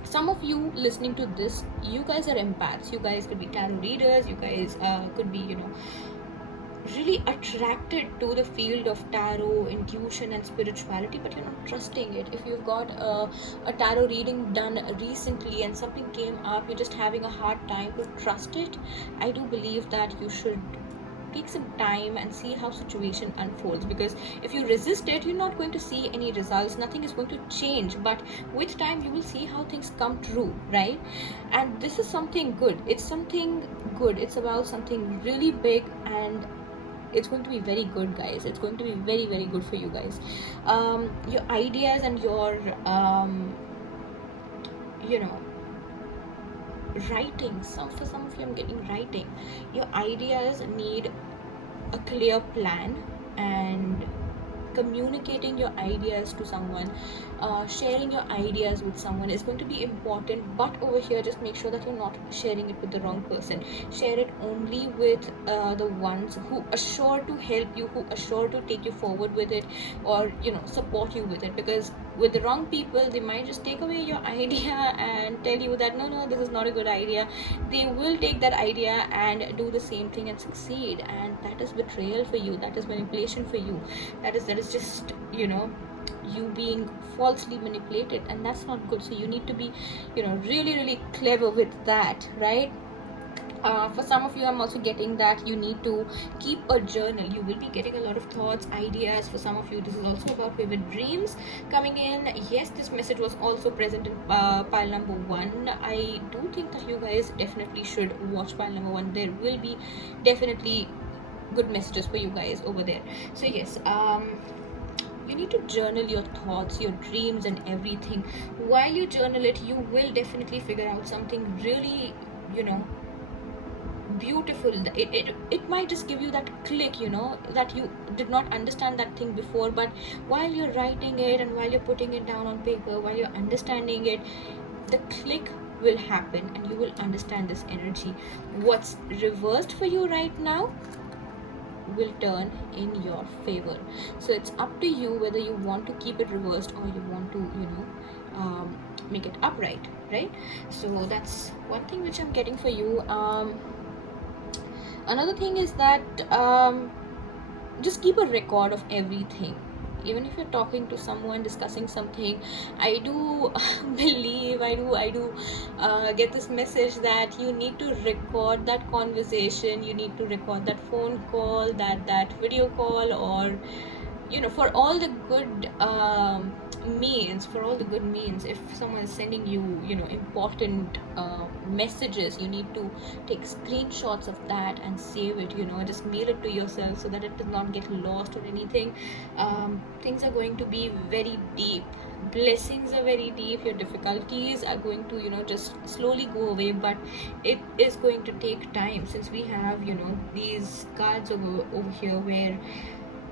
some of you listening to this, you guys are empaths. You guys could be tarot readers, you guys could be, you know, really attracted to the field of tarot, intuition and spirituality, but you're not trusting it. If you've got a tarot reading done recently and something came up, you're just having a hard time to trust it, I do believe that you should take some time and see how situation unfolds, because if you resist it, you're not going to see any results, nothing is going to change. But with time, you will see how things come true, right? And this is something good, it's something good, it's about something really big, and it's going to be very good, guys. It's going to be very, very good for you guys. Your ideas and your you know, writing, for some of you, I'm getting writing. Your ideas need a clear plan, and communicating your ideas to someone, sharing your ideas with someone is going to be important. But over here, just make sure that you're not sharing it with the wrong person. Share it only with the ones who are sure to help you, who are sure to take you forward with it, or you know, support you with it. Because with the wrong people, they might just take away your idea and tell you that no, this is not a good idea. They will take that idea and do the same thing and succeed, and that is betrayal for you, that is manipulation for you, that is just, you know, you being falsely manipulated, and that's not good. So you need to be, you know, really, really clever with that, right? For some of you, I'm also getting that you need to keep a journal. You will be getting a lot of thoughts, ideas. For some of you, this is also about vivid dreams coming in. Yes, this message was also present in pile number one. I do think that you guys definitely should watch pile number one. There will be definitely good messages for you guys over there. So yes, you need to journal your thoughts, your dreams, and everything. While you journal it, you will definitely figure out something really, you know, beautiful. It might just give you that click, you know, that you did not understand that thing before, but while you're writing it and while you're putting it down on paper, while you're understanding it, the click will happen and you will understand this energy. What's reversed for you right now will turn in your favor. So it's up to you whether you want to keep it reversed or you want to, you know, make it upright, right? So that's one thing which I'm getting for you. Another thing is that just keep a record of everything. Even if you're talking to someone, discussing something, I do believe, I do get this message that you need to record that conversation, you need to record that phone call, that video call, or, you know, for all the good means, if someone is sending you, you know, important messages, you need to take screenshots of that and save it, you know, just mail it to yourself so that it does not get lost or anything. Things are going to be very deep, blessings are very deep, your difficulties are going to, you know, just slowly go away, but it is going to take time, since we have, you know, these cards over here where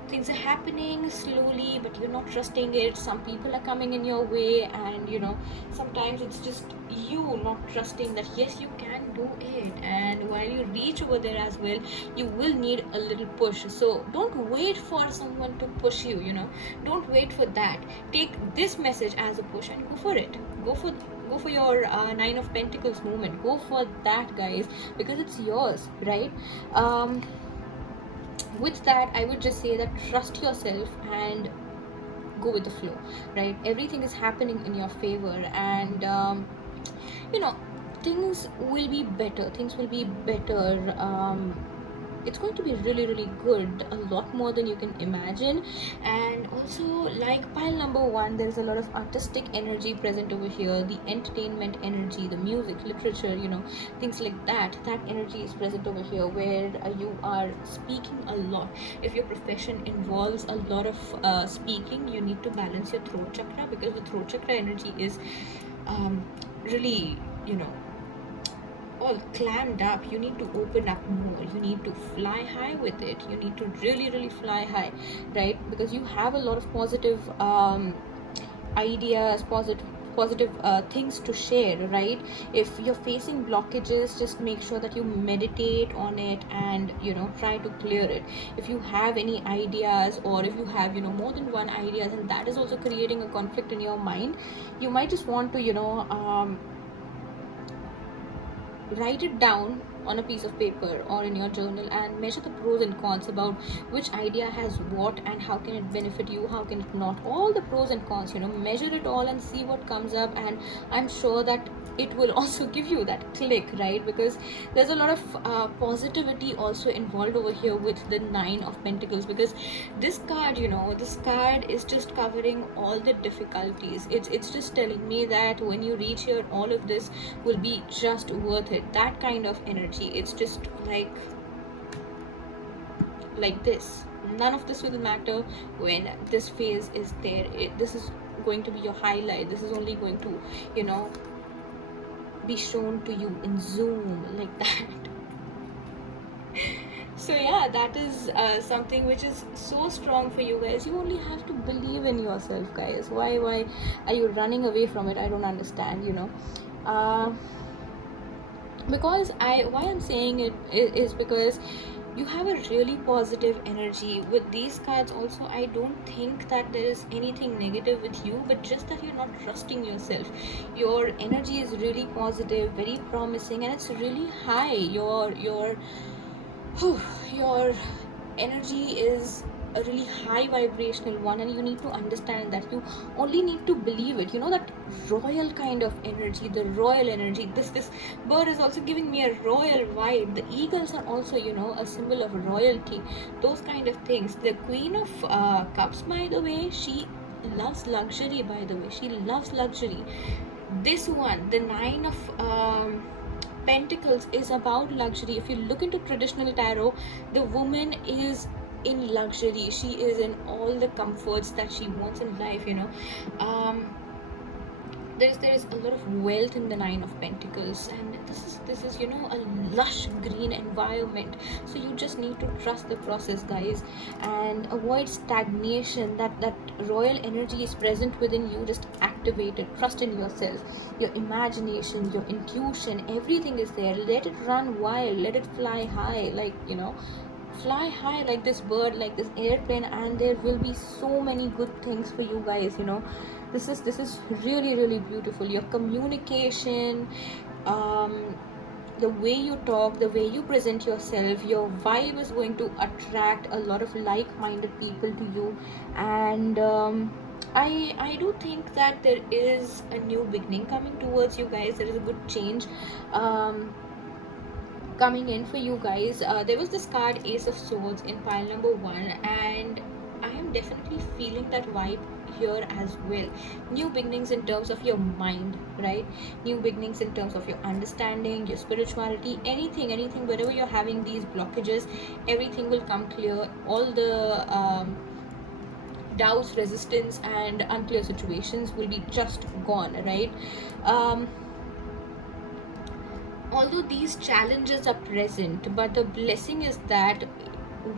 things are happening slowly but you're not trusting it. Some people are coming in your way, and, you know, sometimes it's just you not trusting that yes, you can do it. And while you reach over there as well, you will need a little push. So don't wait for someone to push you, you know, don't wait for that. Take this message as a push and go for it. Go for your Nine of Pentacles moment. Go for that, guys, because it's yours, right? With that, I would just say that trust yourself and go with the flow, right? Everything is happening in your favor, and you know, things will be better. It's going to be really good, a lot more than you can imagine. And also, like pile number one, there's a lot of artistic energy present over here, the entertainment energy, the music, literature, you know, things like that energy is present over here, where you are speaking a lot. If your profession involves a lot of speaking, you need to balance your throat chakra, because the throat chakra energy is really, you know, all clammed up. You need to open up more, you need to fly high with it, you need to really fly high, right? Because you have a lot of positive ideas, positive things to share, right? If you're facing blockages, just make sure that you meditate on it and, you know, try to clear it. If you have any ideas, or if you have, you know, more than one ideas, and that is also creating a conflict in your mind, you might just want to, you know, write it down on a piece of paper or in your journal and measure the pros and cons about which idea has what and how can it benefit you, how can it not, all the pros and cons, you know, measure it all and see what comes up. And I'm sure that it will also give you that click, right? Because there's a lot of positivity also involved over here with the Nine of Pentacles, because this card, you know, this card is just covering all the difficulties. It's just telling me that when you reach here, all of this will be just worth it. That kind of energy. It's just like this. None of this will matter when this phase is there. This is going to be your highlight. This is only going to, you know, be shown to you in Zoom, like that. So yeah, that is something which is so strong for you guys. You only have to believe in yourself, guys. Why are you running away from it? I don't understand, you know. Because why I'm saying it is because you have a really positive energy with these cards. Also, I don't think that there is anything negative with you, but just that you're not trusting yourself. Your energy is really positive, very promising, and it's really high. Your energy is a really high vibrational one, and you need to understand that. You only need to believe it. You know, that royal kind of energy, the royal energy. This bird is also giving me a royal vibe. The eagles are also, you know, a symbol of royalty, those kind of things. The Queen of Cups, by the way, she loves luxury. By the way, she loves luxury. This one, the Nine of Pentacles, is about luxury. If you look into traditional tarot, the woman is in luxury, she is in all the comforts that she wants in life, there is a lot of wealth in the Nine of Pentacles, and this is a lush green environment. So you just need to trust the process, guys, and avoid stagnation. That royal energy is present within you. Just activate it. Trust in yourself, your imagination, your intuition. Everything is there. Let it run wild. Let it fly high, fly high like this bird, like this airplane, and there will be so many good things for you guys. This is really, really beautiful. Your communication, the way you talk, the way you present yourself, your vibe is going to attract a lot of like-minded people to you. And I do think that there is a new beginning coming towards you guys. There is a good change coming in for you guys. There was this card, Ace of Swords, in pile number 1, and I am definitely feeling that vibe here as well. New beginnings in terms of your mind, right? New beginnings in terms of your understanding, your spirituality, anything, wherever you're having these blockages, everything will come clear. All the doubts, resistance, and unclear situations will be just gone, right? Although these challenges are present, but the blessing is that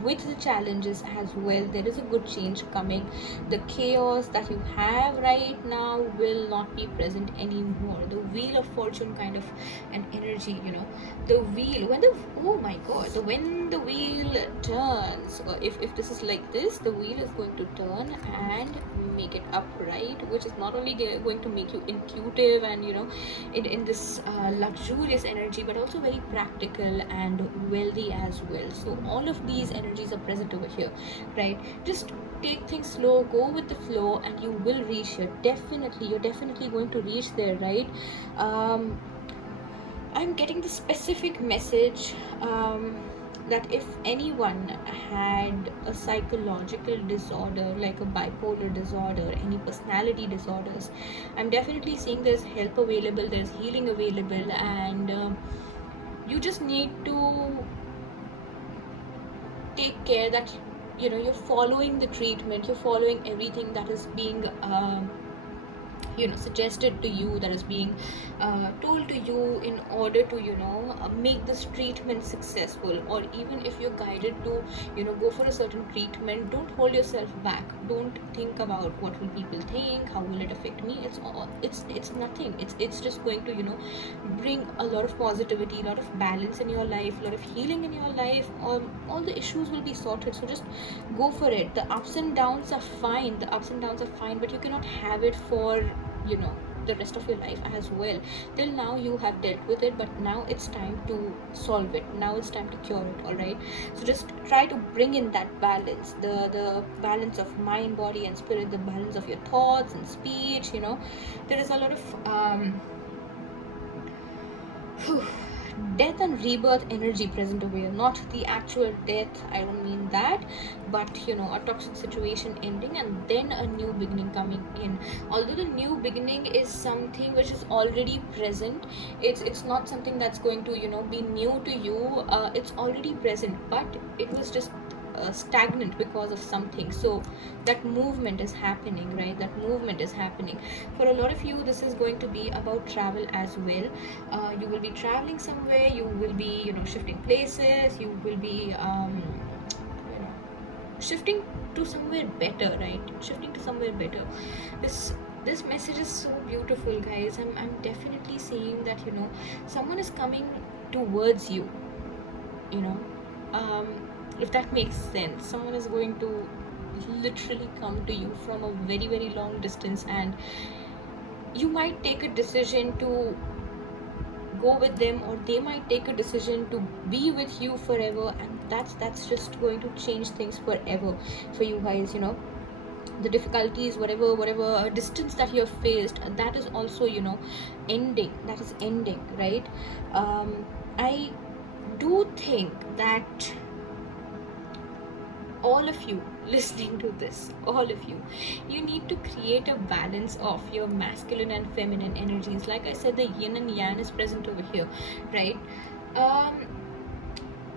with the challenges as well, there is a good change coming. The chaos that you have right now will not be present anymore. The wheel of fortune kind of an energy, the wheel, oh my god, when the wheel turns, or if this is like this, the wheel is going to turn and make it upright, which is not only going to make you intuitive and in this luxurious energy, but also very practical and wealthy as well. So all of these energies are present over here, right? Just take things slow, go with the flow, and you will reach here. You're definitely going to reach there, right? I'm getting the specific message that if anyone had a psychological disorder like a bipolar disorder, any personality disorders, I'm definitely seeing there's help available, there's healing available, and you just need to take care that you're following the treatment, you're following everything that is being suggested to you, that is being told to you in order to make this treatment successful. Or even if you're guided to go for a certain treatment, don't hold yourself back. Don't think about what will people think, how will it affect me. It's nothing. It's just going to bring a lot of positivity, a lot of balance in your life, a lot of healing in your life. All the issues will be sorted. So just go for it. The ups and downs are fine, but you cannot have it for the rest of your life as well. Till now you have dealt with it, but now it's time to solve it. Now it's time to cure it. All right, so just try to bring in that balance, the balance of mind, body, and spirit, the balance of your thoughts and speech. There is a lot of death and rebirth energy present over here. Not the actual death, I don't mean that, but a toxic situation ending and then a new beginning coming in. Although the new beginning is something which is already present, it's not something that's going to be new to you. It's already present, but it was just stagnant because of something. So that movement is happening, right? That movement is happening. For a lot of you, this is going to be about travel as well. You will be traveling somewhere, you will be shifting places, you will be shifting to somewhere better, right? Shifting to somewhere better. This message is so beautiful, guys. I'm definitely seeing that someone is coming towards you, if that makes sense. Someone is going to literally come to you from a very, very long distance, and you might take a decision to go with them, or they might take a decision to be with you forever, and that's just going to change things forever for you guys. The difficulties, whatever distance that you have faced, that is also ending. That is ending, right? I do think that all of you listening to this, all of you need to create a balance of your masculine and feminine energies. Like I said, the yin and yang is present over here, right?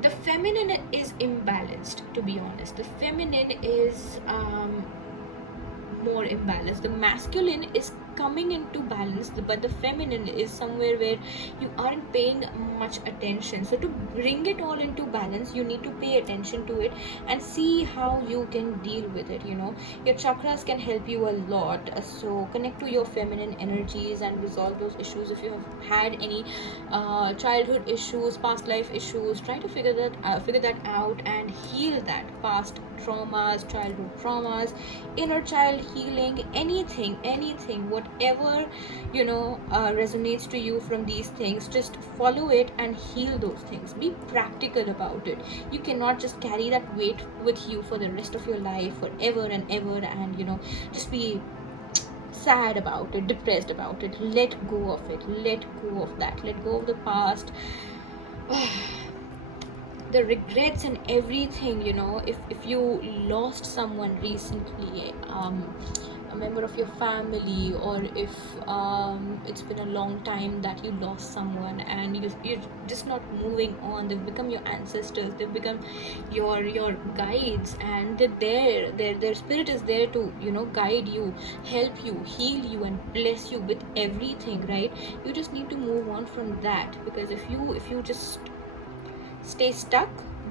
the feminine is imbalanced, to be honest. The feminine is more imbalanced. The masculine is coming into balance, but the feminine is somewhere where you aren't paying much attention. So to bring it all into balance, you need to pay attention to it and see how you can deal with it. Your chakras can help you a lot. So connect to your feminine energies and resolve those issues. If you have had any childhood issues, past life issues, try to figure that out and heal that. Past traumas, childhood traumas, inner child healing, anything, whatever resonates to you from these things, just follow it and heal those things. Be practical about it. You cannot just carry that weight with you for the rest of your life, forever and ever, and just be sad about it, depressed about it. Let go of it, let go of that, let go of the past. The regrets and everything. If you lost someone recently, a member of your family, or if it's been a long time that you lost someone and you're just not moving on, they've become your ancestors, they've become your guides, and they're there. Their spirit is there to guide you, help you, heal you, and bless you with everything, right? You just need to move on from that, because if you just stay stuck,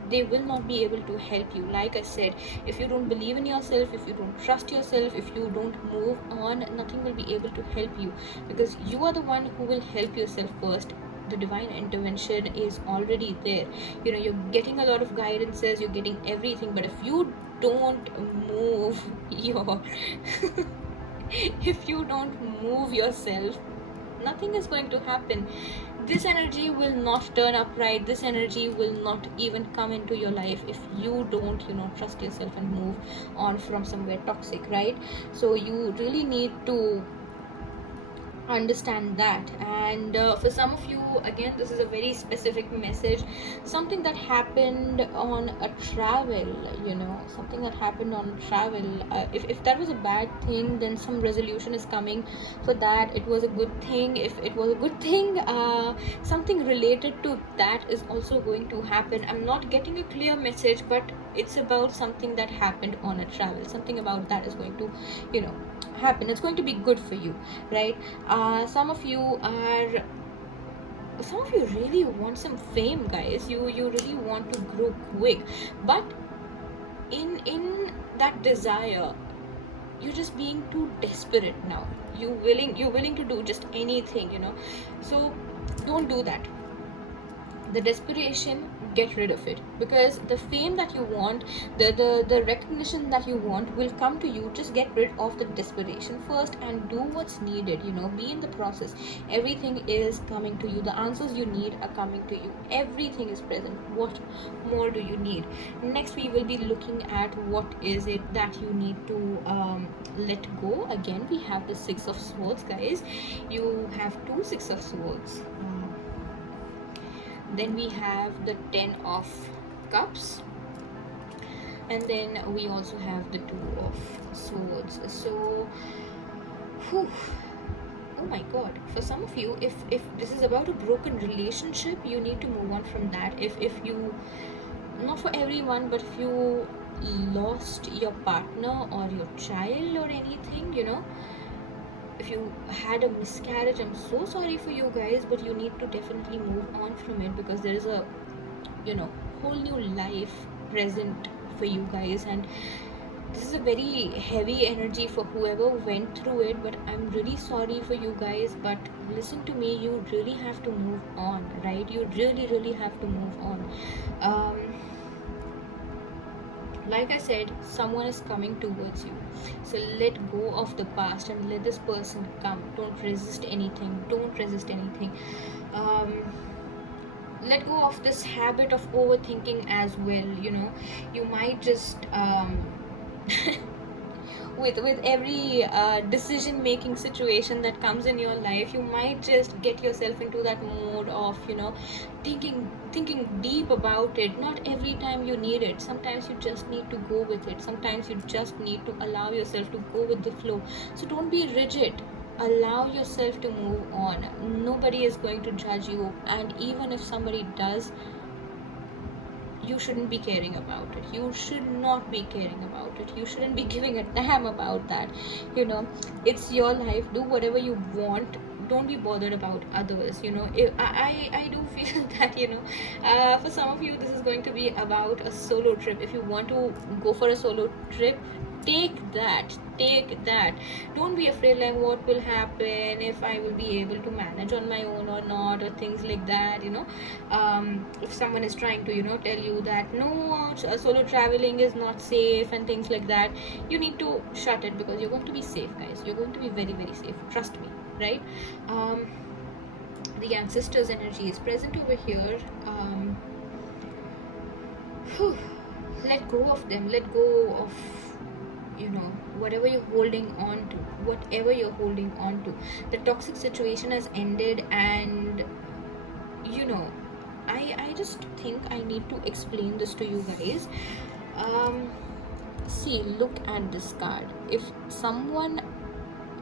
they will not be able to help you. Like I said, if you don't believe in yourself, if you don't trust yourself, if you don't move on, nothing will be able to help you, because you are the one who will help yourself first. The divine intervention is already there. You're getting a lot of guidances, you're getting everything, but if you don't move your if you don't move yourself, nothing is going to happen. This energy will not turn up right. This energy will not even come into your life if you don't trust yourself and move on from somewhere toxic, right? So you really need to understand that. And for some of you, again, this is a very specific message. Something that happened on a travel, something that happened on travel. If that was a bad thing, then some resolution is coming for that. It was a good thing. If it was a good thing, something related to that is also going to happen. I'm not getting a clear message, but it's about something that happened on a travel. Something about that is going to happen. It's going to be good for you, right? Some of you really want some fame, guys. You really want to grow quick, but in that desire, you're just being too desperate now. You're willing to do just anything, so don't do that. The desperation, get rid of it, because the fame that you want, the recognition that you want will come to you. Just get rid of the desperation first and do what's needed. Be in the process. Everything is coming to you. The answers you need are coming to you. Everything is present. What more do you need? Next, we will be looking at what is it that you need to let go. Again, we have the 6 of Swords, guys. You have 2 6 of Swords. Then we have the 10 of Cups, and then we also have the 2 of Swords. So, oh my god, for some of you, if this is about a broken relationship, you need to move on from that. If you, not for everyone, but if you lost your partner or your child or anything, if you had a miscarriage, I'm so sorry for you guys, but you need to definitely move on from it, because there is a whole new life present for you guys, and this is a very heavy energy for whoever went through it. But I'm really sorry for you guys, but listen to me, you really have to move on, right? You really have to move on. Like I said, someone is coming towards you, so let go of the past and let this person come. Don't resist anything. Let go of this habit of overthinking as well. You might just with every decision making situation that comes in your life, you might just get yourself into that mode of thinking deep about it. Not every time you need it. Sometimes you just need to go with it. Sometimes you just need to allow yourself to go with the flow. So don't be rigid. Allow yourself to move on. Nobody is going to judge you, and even if somebody does, you shouldn't be caring about it. You should not be caring about it. You shouldn't be giving a damn about that. It's your life. Do whatever you want. Don't be bothered about others. I do feel that for some of you this is going to be about a solo trip. If you want to go for a solo trip, take that. Don't be afraid like what will happen, if I will be able to manage on my own or not, or things like that. If someone is trying to tell you that no, solo traveling is not safe and things like that, you need to shut it, because you're going to be safe, guys. You're going to be very, very safe, trust me, right? The ancestors energy is present over here. Let go of them. Let go of whatever you're holding on to. The toxic situation has ended, and I just think I need to explain this to you guys. See, look at this card. If someone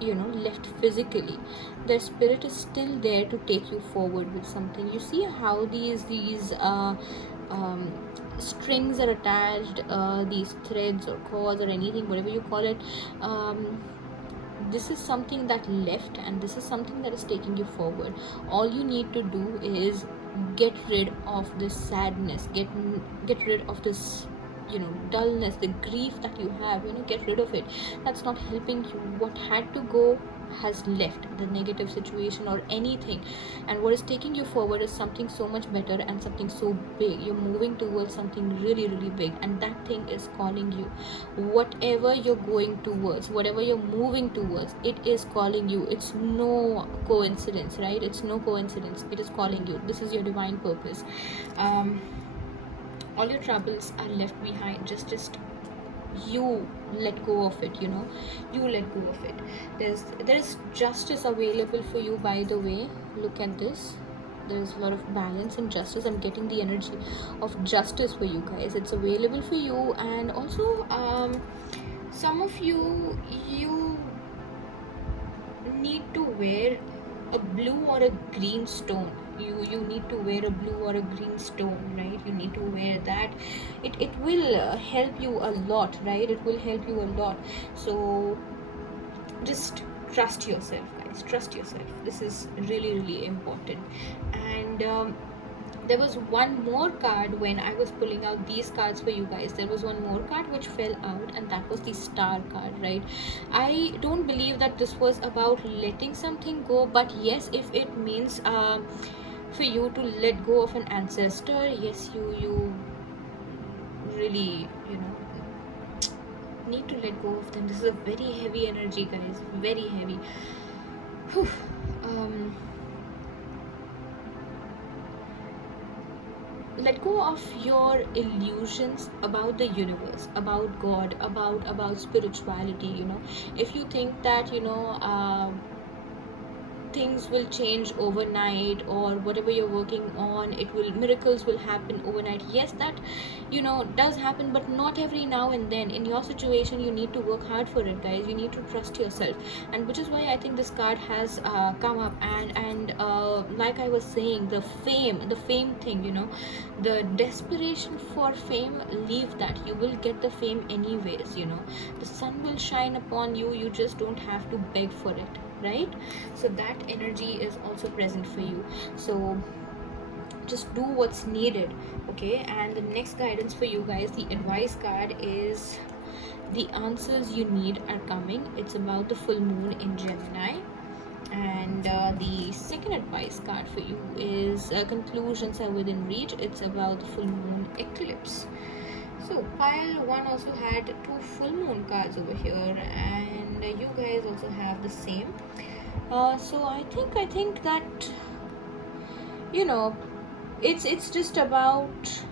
left physically, their spirit is still there to take you forward with something. You see how these strings are attached, these threads or cords or anything, whatever you call it. This is something that left, and this is something that is taking you forward. All you need to do is get rid of this sadness, get rid of this dullness, the grief that you have. Get rid of it. That's not helping you. What had to go has left, the negative situation or anything, and what is taking you forward is something so much better and something so big. You're moving towards something really, really big, and that thing is calling you. Whatever you're going towards, whatever you're moving towards, it is calling you. It's no coincidence, right? It's no coincidence. It is calling you. This is your divine purpose. All your troubles are left behind. Just you let go of it. You let go of it. There's justice available for you, by the way. Look at this. There's a lot of balance and justice. I'm getting the energy of justice for you guys. It's available for you. And also some of you need to wear a blue or a green stone. You need to wear a blue or a green stone, right? You need to wear that. It will help you a lot, right? It will help you a lot. So just trust yourself, guys. Trust yourself. This is really, really important. And there was one more card when I was pulling out these cards for you guys. There was one more card which fell out, and that was the star card, right? I don't believe that this was about letting something go, but yes, if it means for you to let go of an ancestor, yes, you really need to let go of them. This is a very heavy energy, guys. Very heavy. Whew. Let go of your illusions about the universe, about God, about spirituality. If you think that things will change overnight, or whatever you're working on, miracles will happen overnight. Yes, that does happen, but not every now and then. In your situation, you need to work hard for it, guys. You need to trust yourself, and which is why I think this card has come up. And like I was saying, the fame thing, the desperation for fame, leave that. You will get the fame anyways. The sun will shine upon you. You just don't have to beg for it, right? So that energy is also present for you. So just do what's needed, okay? And the next guidance for you guys, the advice card, is the answers you need are coming. It's about the full moon in Gemini. And the second advice card for you is conclusions are within reach. It's about the full moon eclipse. So pile 1 also had 2 full moon cards over here, and you guys also have the same. So I think that it's just about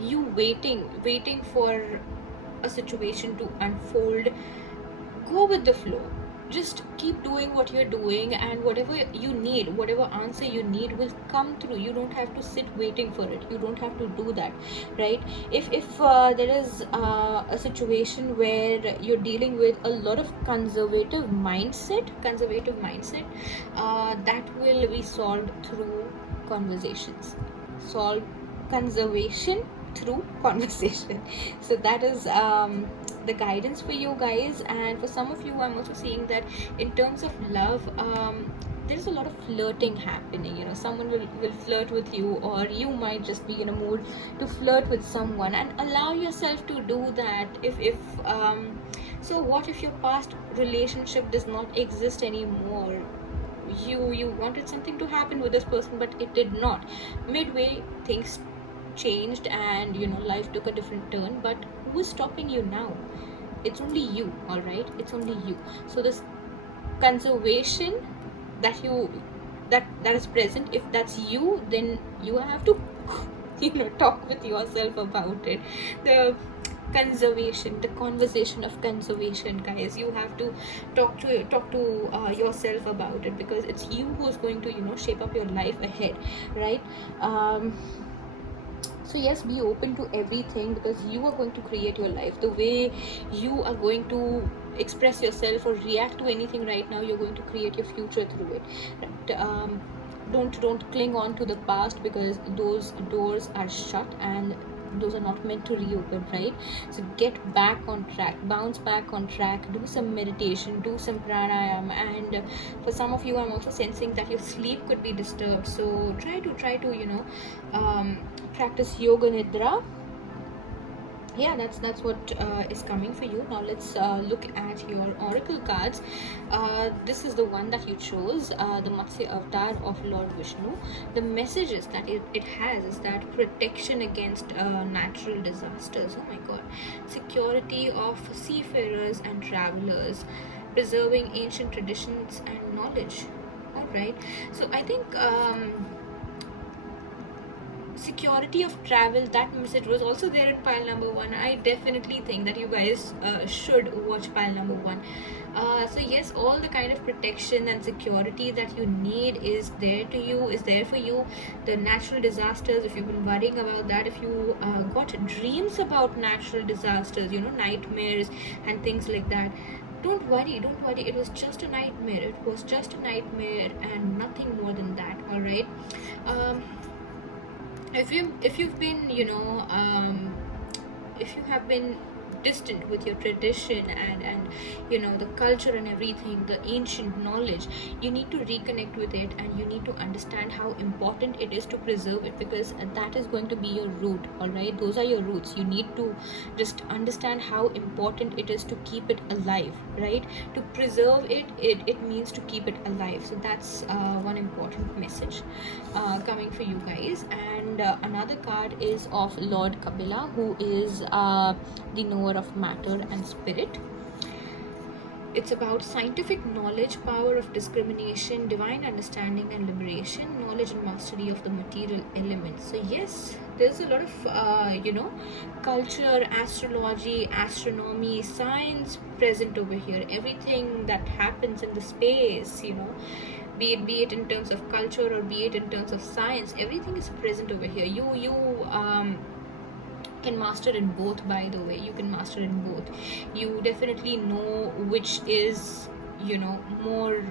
you waiting for a situation to unfold. Go with the flow. Just keep doing what you're doing, and whatever you need, whatever answer you need will come through. You don't have to sit waiting for it. You don't have to do that, right? If there is a situation where you're dealing with a lot of conservative mindset, that will be solved through conversations, solved conservation through conversation. So that is the guidance for you guys. And for some of you, I'm also seeing that in terms of love, there's a lot of flirting happening. Someone will flirt with you, or you might just be in a mood to flirt with someone, and allow yourself to do that. If so what if your past relationship does not exist anymore? You wanted something to happen with this person, but it did not. Midway, things changed, and life took a different turn. But who is stopping you now? It's only you. All right, it's only you. So this conservation that is present, if that's you, then you have to talk with yourself about it. The conservation, the conversation of conservation, guys, you have to talk to yourself about it, because it's you who's going to shape up your life ahead, right? So yes, be open to everything, because you are going to create your life. The way you are going to express yourself or react to anything right now, you're going to create your future through it. Don't cling on to the past, because those doors are shut and those are not meant to reopen, right? So get back on track, bounce back on track, do some meditation, do some pranayama. And for some of you, I'm also sensing that your sleep could be disturbed, so try to practice yoga nidra. Yeah, that's what is coming for you. Now let's look at your oracle cards. This is the one that you chose, the Matsya avatar of Lord Vishnu. The messages that it has is that protection against natural disasters, oh my god, security of seafarers and travelers, preserving ancient traditions and knowledge. All right, so I think security of travel, that message was also there in pile number 1. I definitely think that you guys should watch pile number 1. So yes, all the kind of protection and security that you need is there for you. The natural disasters, if you've been worrying about that, if you got dreams about natural disasters, nightmares and things like that, don't worry, it was just a nightmare. It was just a nightmare and nothing more than that. All right. If you've been if you have been distant with your tradition and the culture and everything, the ancient knowledge, you need to reconnect with it, and you need to understand how important it is to preserve it, because that is going to be your root. All right, those are your roots. You need to just understand how important it is to keep it alive, right? To preserve it means to keep it alive. So that's one important message coming for you guys. And another card is of Lord Kapila, who is the knower of matter and spirit. It's about scientific knowledge, power of discrimination, divine understanding and liberation, knowledge and mastery of the material elements. So yes, there's a lot of culture, astrology, astronomy, science present over here. Everything that happens in the space, be it in terms of culture or be it in terms of science, everything is present over here. You can master in both. By the way, you can master in both. You definitely know which is more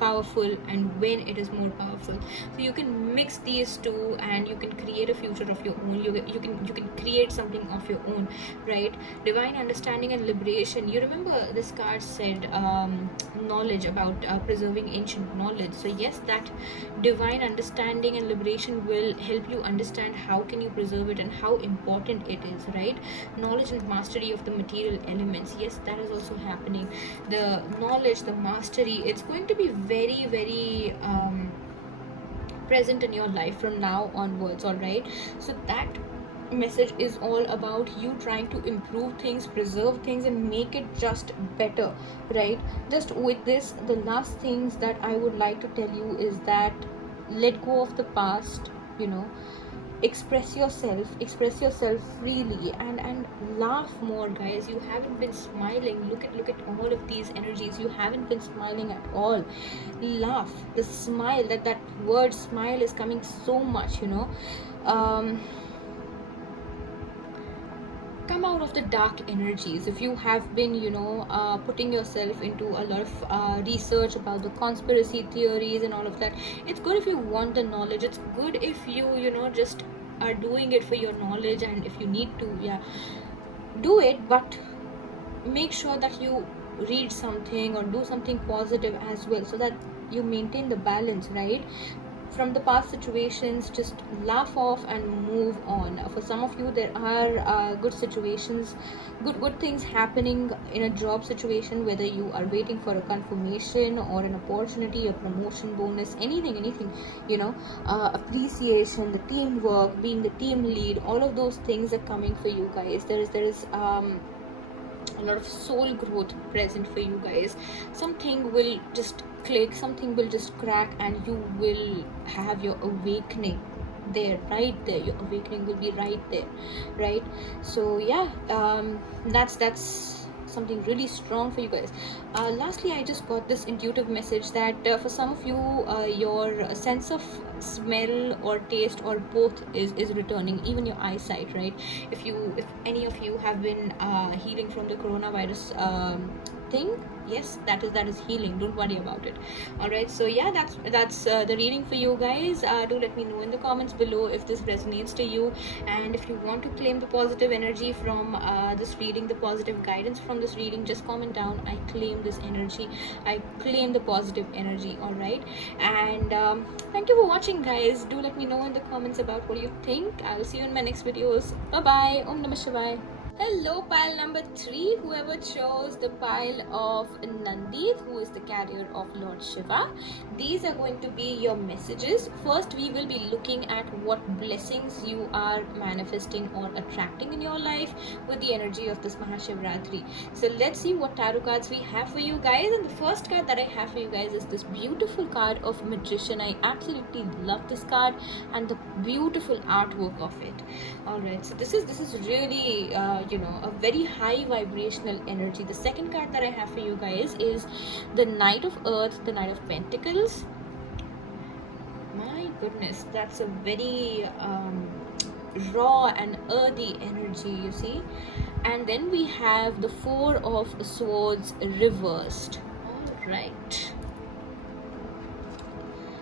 powerful and when it is more powerful, so you can mix these two and you can create a future of your own. You can create something of your own, right? Divine understanding and liberation. You remember this card said knowledge, about preserving ancient knowledge. So yes, that divine understanding and liberation will help you understand how can you preserve it and how important it is, right? Knowledge and mastery of the material elements. Yes, that is also happening. The knowledge, the mastery, it's going to be very, very present in your life from now onwards. All right, so that message is all about you trying to improve things, preserve things, and make it just better, right? Just with this, the last things that I would like to tell you is that let go of the past, express yourself freely, and laugh more, guys. You haven't been smiling. Look at all of these energies. You haven't been smiling at all. Laugh. The smile, that word smile is coming so much. Come out of the dark energies. If you have been putting yourself into a lot of research about the conspiracy theories and all of that, it's good if you want the knowledge. It's good if you just are doing it for your knowledge, and if you need to, yeah, do it, but make sure that you read something or do something positive as well, so that you maintain the balance, right? From the past situations, just laugh off and move on. For some of you, there are good situations, good things happening in a job situation, whether you are waiting for a confirmation or an opportunity, a promotion, bonus, anything, you know, appreciation, the teamwork, being the team lead, all of those things are coming for you guys. There is a lot of soul growth present for you guys. Something will just click, something will just crack, and you will have your awakening there, right there. Your awakening will be right there, right? So yeah, that's something really strong for you guys. Lastly, I just got this intuitive message that for some of you, your sense of smell or taste or both is returning, even your eyesight, right? If any of you have been healing from the coronavirus thing, yes, that is healing, don't worry about it. All right, so yeah, that's the reading for you guys. Do let me know in the comments below if this resonates to you, and if you want to claim the positive energy from this reading, the positive guidance from this reading, just comment down, I claim this energy, I claim the positive energy. All right, and thank you for watching, guys. Do let me know in the comments about what you think. I will see you in my next videos. Bye bye. Om Namah Shivaya. Hello, pile number 3, whoever chose the pile of Nandi, who is the carrier of Lord Shiva. These are going to be your messages. First, we will be looking at what blessings you are manifesting or attracting in your life with the energy of this MahaShivratri. So let's see what tarot cards we have for you guys. And the first card that I have for you guys is this beautiful card of Magician. I absolutely love this card and the beautiful artwork of it. All right, so this is really a very high vibrational energy. The second card that I have for you guys is the Knight of Earth, the Knight of Pentacles. My goodness, that's a very raw and earthy energy, you see. And then we have the Four of Swords reversed. All right,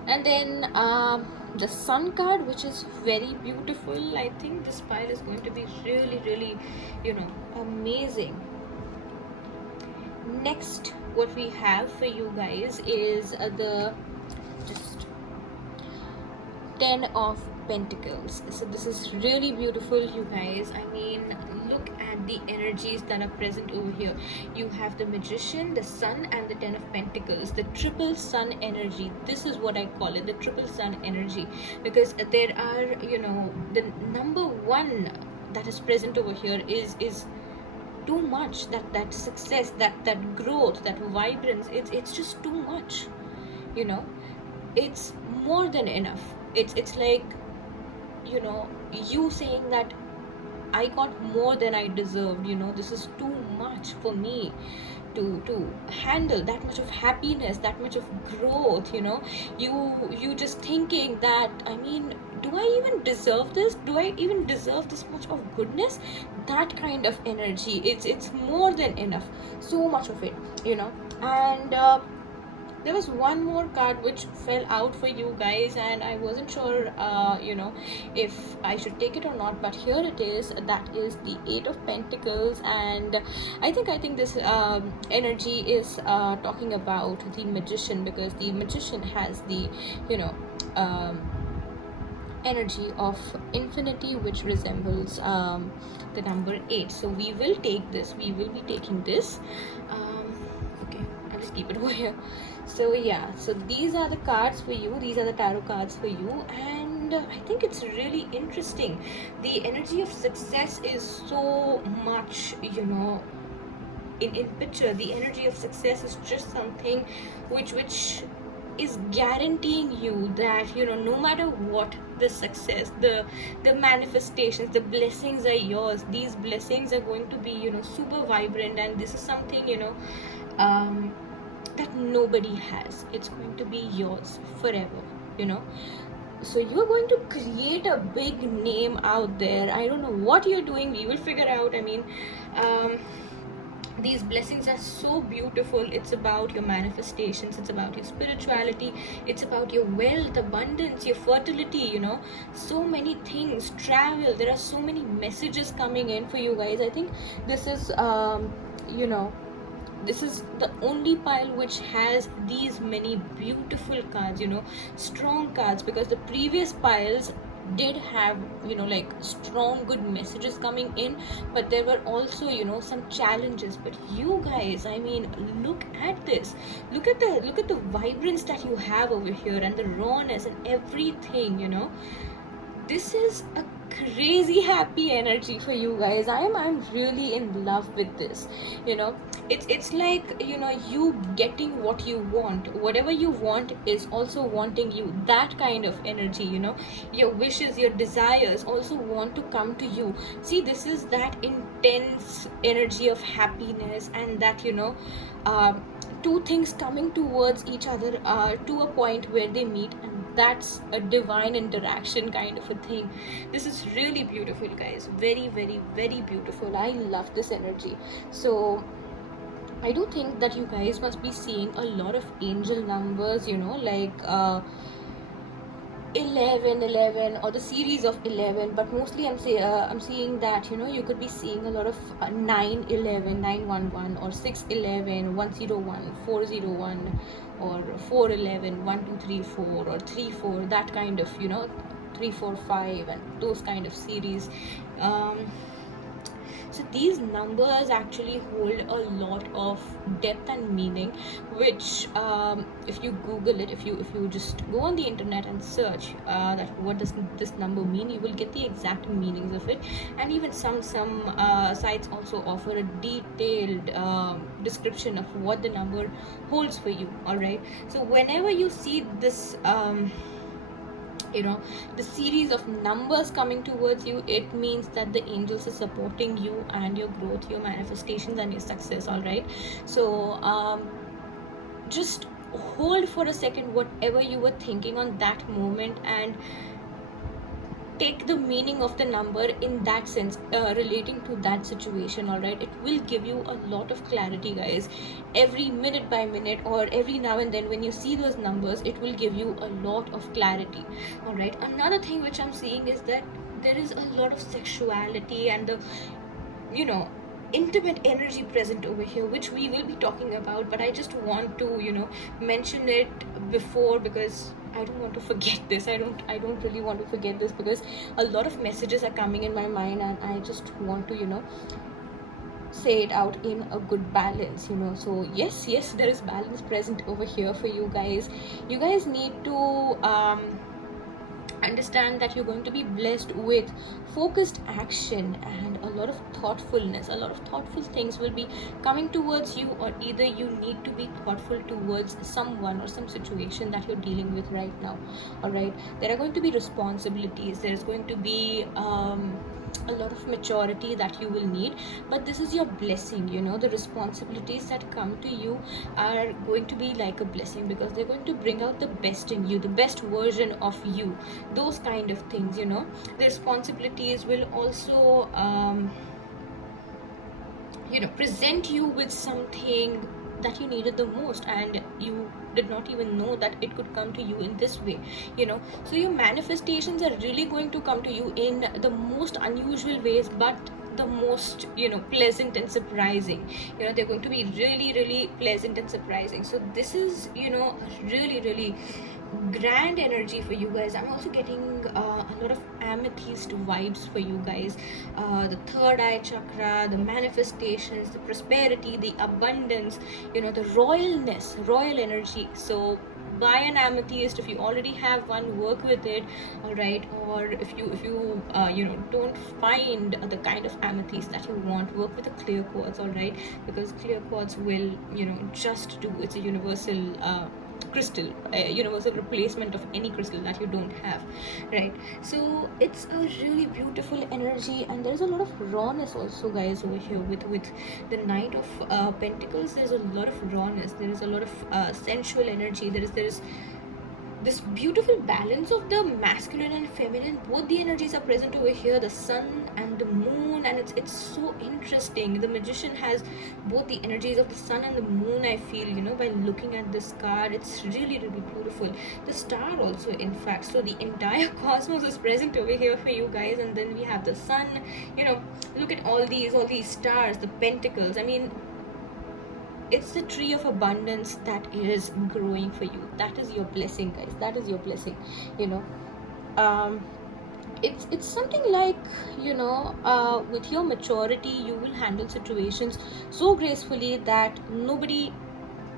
and then the Sun card, which is very beautiful. I think this pile is going to be really amazing. Next, what we have for you guys is the Ten of Pentacles. So this is really beautiful, you guys. I mean, look at the energies that are present over here. You have the Magician, the Sun, and the Ten of Pentacles, the triple sun energy. This is what I call it, the triple sun energy, because there are, the number one that is present over here is too much. That success, that growth, that vibrance, it's just too much. It's more than enough. It's like, you saying that I got more than I deserved. This is too much for me to handle. That much of happiness, that much of growth. You just thinking that, I mean, do I even deserve this? Do I even deserve this much of goodness? That kind of energy. It's more than enough. So much of it. And there was one more card which fell out for you guys, and I wasn't sure if I should take it or not, but here it is. That is the Eight of Pentacles, and I think this energy is talking about the Magician, because the Magician has the energy of infinity, which resembles the number 8. So we will take this, we will be taking this. Okay, I'll just keep it over here. So yeah, so these are the cards for you, these are the tarot cards for you, and I think it's really interesting. The energy of success is so much, in picture. The energy of success is just something which is guaranteeing you that no matter what, the success, the manifestations, the blessings are yours. These blessings are going to be super vibrant, and this is something that nobody has. It's going to be yours forever. So you're going to create a big name out there. I don't know what you're doing, we will figure out. I mean, these blessings are so beautiful. It's about your manifestations, it's about your spirituality, it's about your wealth, abundance, your fertility, so many things, travel. There are so many messages coming in for you guys. I think this is you know this is the only pile which has these many beautiful cards, strong cards, because the previous piles did have like strong good messages coming in, but there were also some challenges. But you guys, I mean, look at this, look at the vibrance that you have over here, and the rawness and everything. This is a crazy happy energy for you guys. I'm really in love with this. It's like you getting what you want. Whatever you want is also wanting you. That kind of energy. Your wishes, your desires also want to come to you. See, this is that intense energy of happiness, and that two things coming towards each other to a point where they meet, and that's a divine interaction kind of a thing. This is really beautiful, guys. Very, very, very beautiful. I love this energy. So I do think that you guys must be seeing a lot of angel numbers, like 11, or the series of 11, but mostly I'm seeing that you could be seeing a lot of 911, 911, or 611, 101, 401, or 411, 1234, or 34, that kind of 345, and those kind of series. So these numbers actually hold a lot of depth and meaning, which if you Google it, if you just go on the internet and search that what does this number mean, you will get the exact meanings of it. And even some sites also offer a detailed description of what the number holds for you. All right, so whenever you see this the series of numbers coming towards you, it means that the angels are supporting you and your growth, your manifestations, and your success. All right, so just hold for a second whatever you were thinking on that moment, and take the meaning of the number in that sense, relating to that situation. All right, it will give you a lot of clarity, guys. Every minute by minute, or every now and then, when you see those numbers, it will give you a lot of clarity. All right, another thing which I'm seeing is that there is a lot of sexuality and the intimate energy present over here, which we will be talking about, but I just want to mention it before, because I don't want to forget this. I don't really want to forget this, because a lot of messages are coming in my mind, and I just want to say it out in a good balance. So yes, there is balance present over here for you guys. You guys need to understand that you're going to be blessed with focused action and a lot of thoughtfulness. A lot of thoughtful things will be coming towards you, or either you need to be thoughtful towards someone or some situation that you're dealing with right now. All right, there are going to be responsibilities, there's going to be a lot of maturity that you will need, but this is your blessing. The responsibilities that come to you are going to be like a blessing, because they're going to bring out the best in you, the best version of you, those kind of things. The responsibilities will also present you with something that you needed the most, and you did not even know that it could come to you in this way. So your manifestations are really going to come to you in the most unusual ways, but the most pleasant and surprising. They're going to be really, really pleasant and surprising. So this is really, really grand energy for you guys. I'm also getting a lot of amethyst vibes for you guys. The third eye chakra, the manifestations, the prosperity, the abundance, the royalness, royal energy. So buy an amethyst. If you already have one, work with it. All right, or if you don't find the kind of amethyst that you want, work with a clear quartz. All right, because clear quartz will just do, it's a universal crystal, a universal replacement of any crystal that you don't have, right? So it's a really beautiful energy, and there's a lot of rawness also, guys, over here with the Knight of Pentacles. There's a lot of rawness, there is a lot of sensual energy, there is this beautiful balance of the masculine and feminine, both the energies are present over here, the sun and the moon, and it's so interesting. The magician has both the energies of the sun and the moon, I feel, by looking at this card. It's really really beautiful. The star also, in fact. So the entire cosmos is present over here for you guys, and then we have the sun. Look at all these stars, the pentacles. I mean, it's the tree of abundance that is growing for you. That is your blessing, guys. That is your blessing. um it's something like, with your maturity, you will handle situations so gracefully that nobody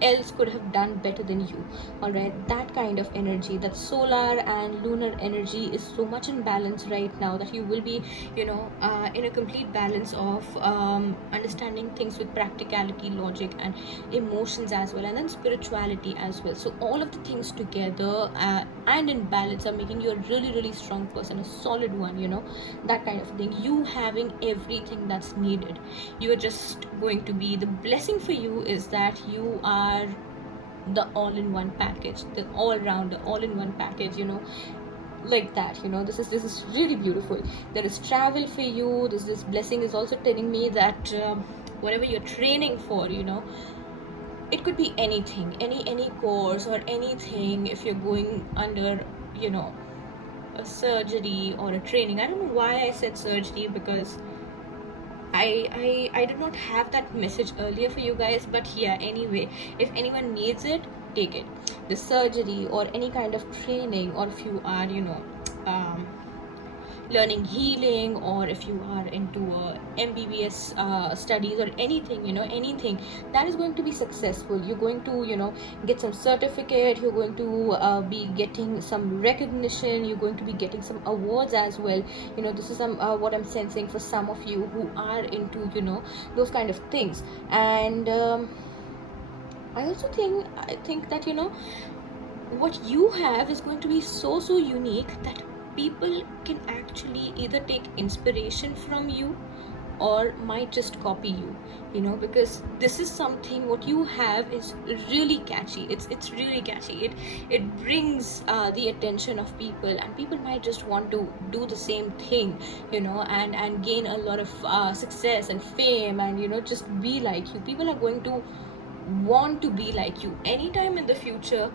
else could have done better than you. All right, that kind of energy, that solar and lunar energy is so much in balance right now that you will be, in a complete balance of understanding things with practicality, logic, and emotions as well, and then spirituality as well. So all of the things together and in balance are making you a really really strong person, a solid one, that kind of thing. You having everything that's needed. You are just going to be, the blessing for you is that you are the all-in-one package, the all-rounder, all-in-one package, like that. This is really beautiful. There is travel for you. This blessing is also telling me that whatever you're training for, it could be anything, any course or anything. If you're going under, a surgery or a training, I don't know why I said surgery, because I did not have that message earlier for you guys, but yeah, anyway, if anyone needs it, take it. The surgery or any kind of training, or if you are, learning healing, or if you are into MBBS studies or anything, anything that is going to be successful. You're going to, get some certificate. You're going to be getting some recognition. You're going to be getting some awards as well. This is some what I'm sensing for some of you who are into, those kind of things. And I also think that, what you have is going to be so unique that people can actually either take inspiration from you or might just copy you, because this is something, what you have is really catchy. It's really catchy. It brings the attention of people, and people might just want to do the same thing, and gain a lot of success and fame, and just be like you. People are going to want to be like you anytime in the future.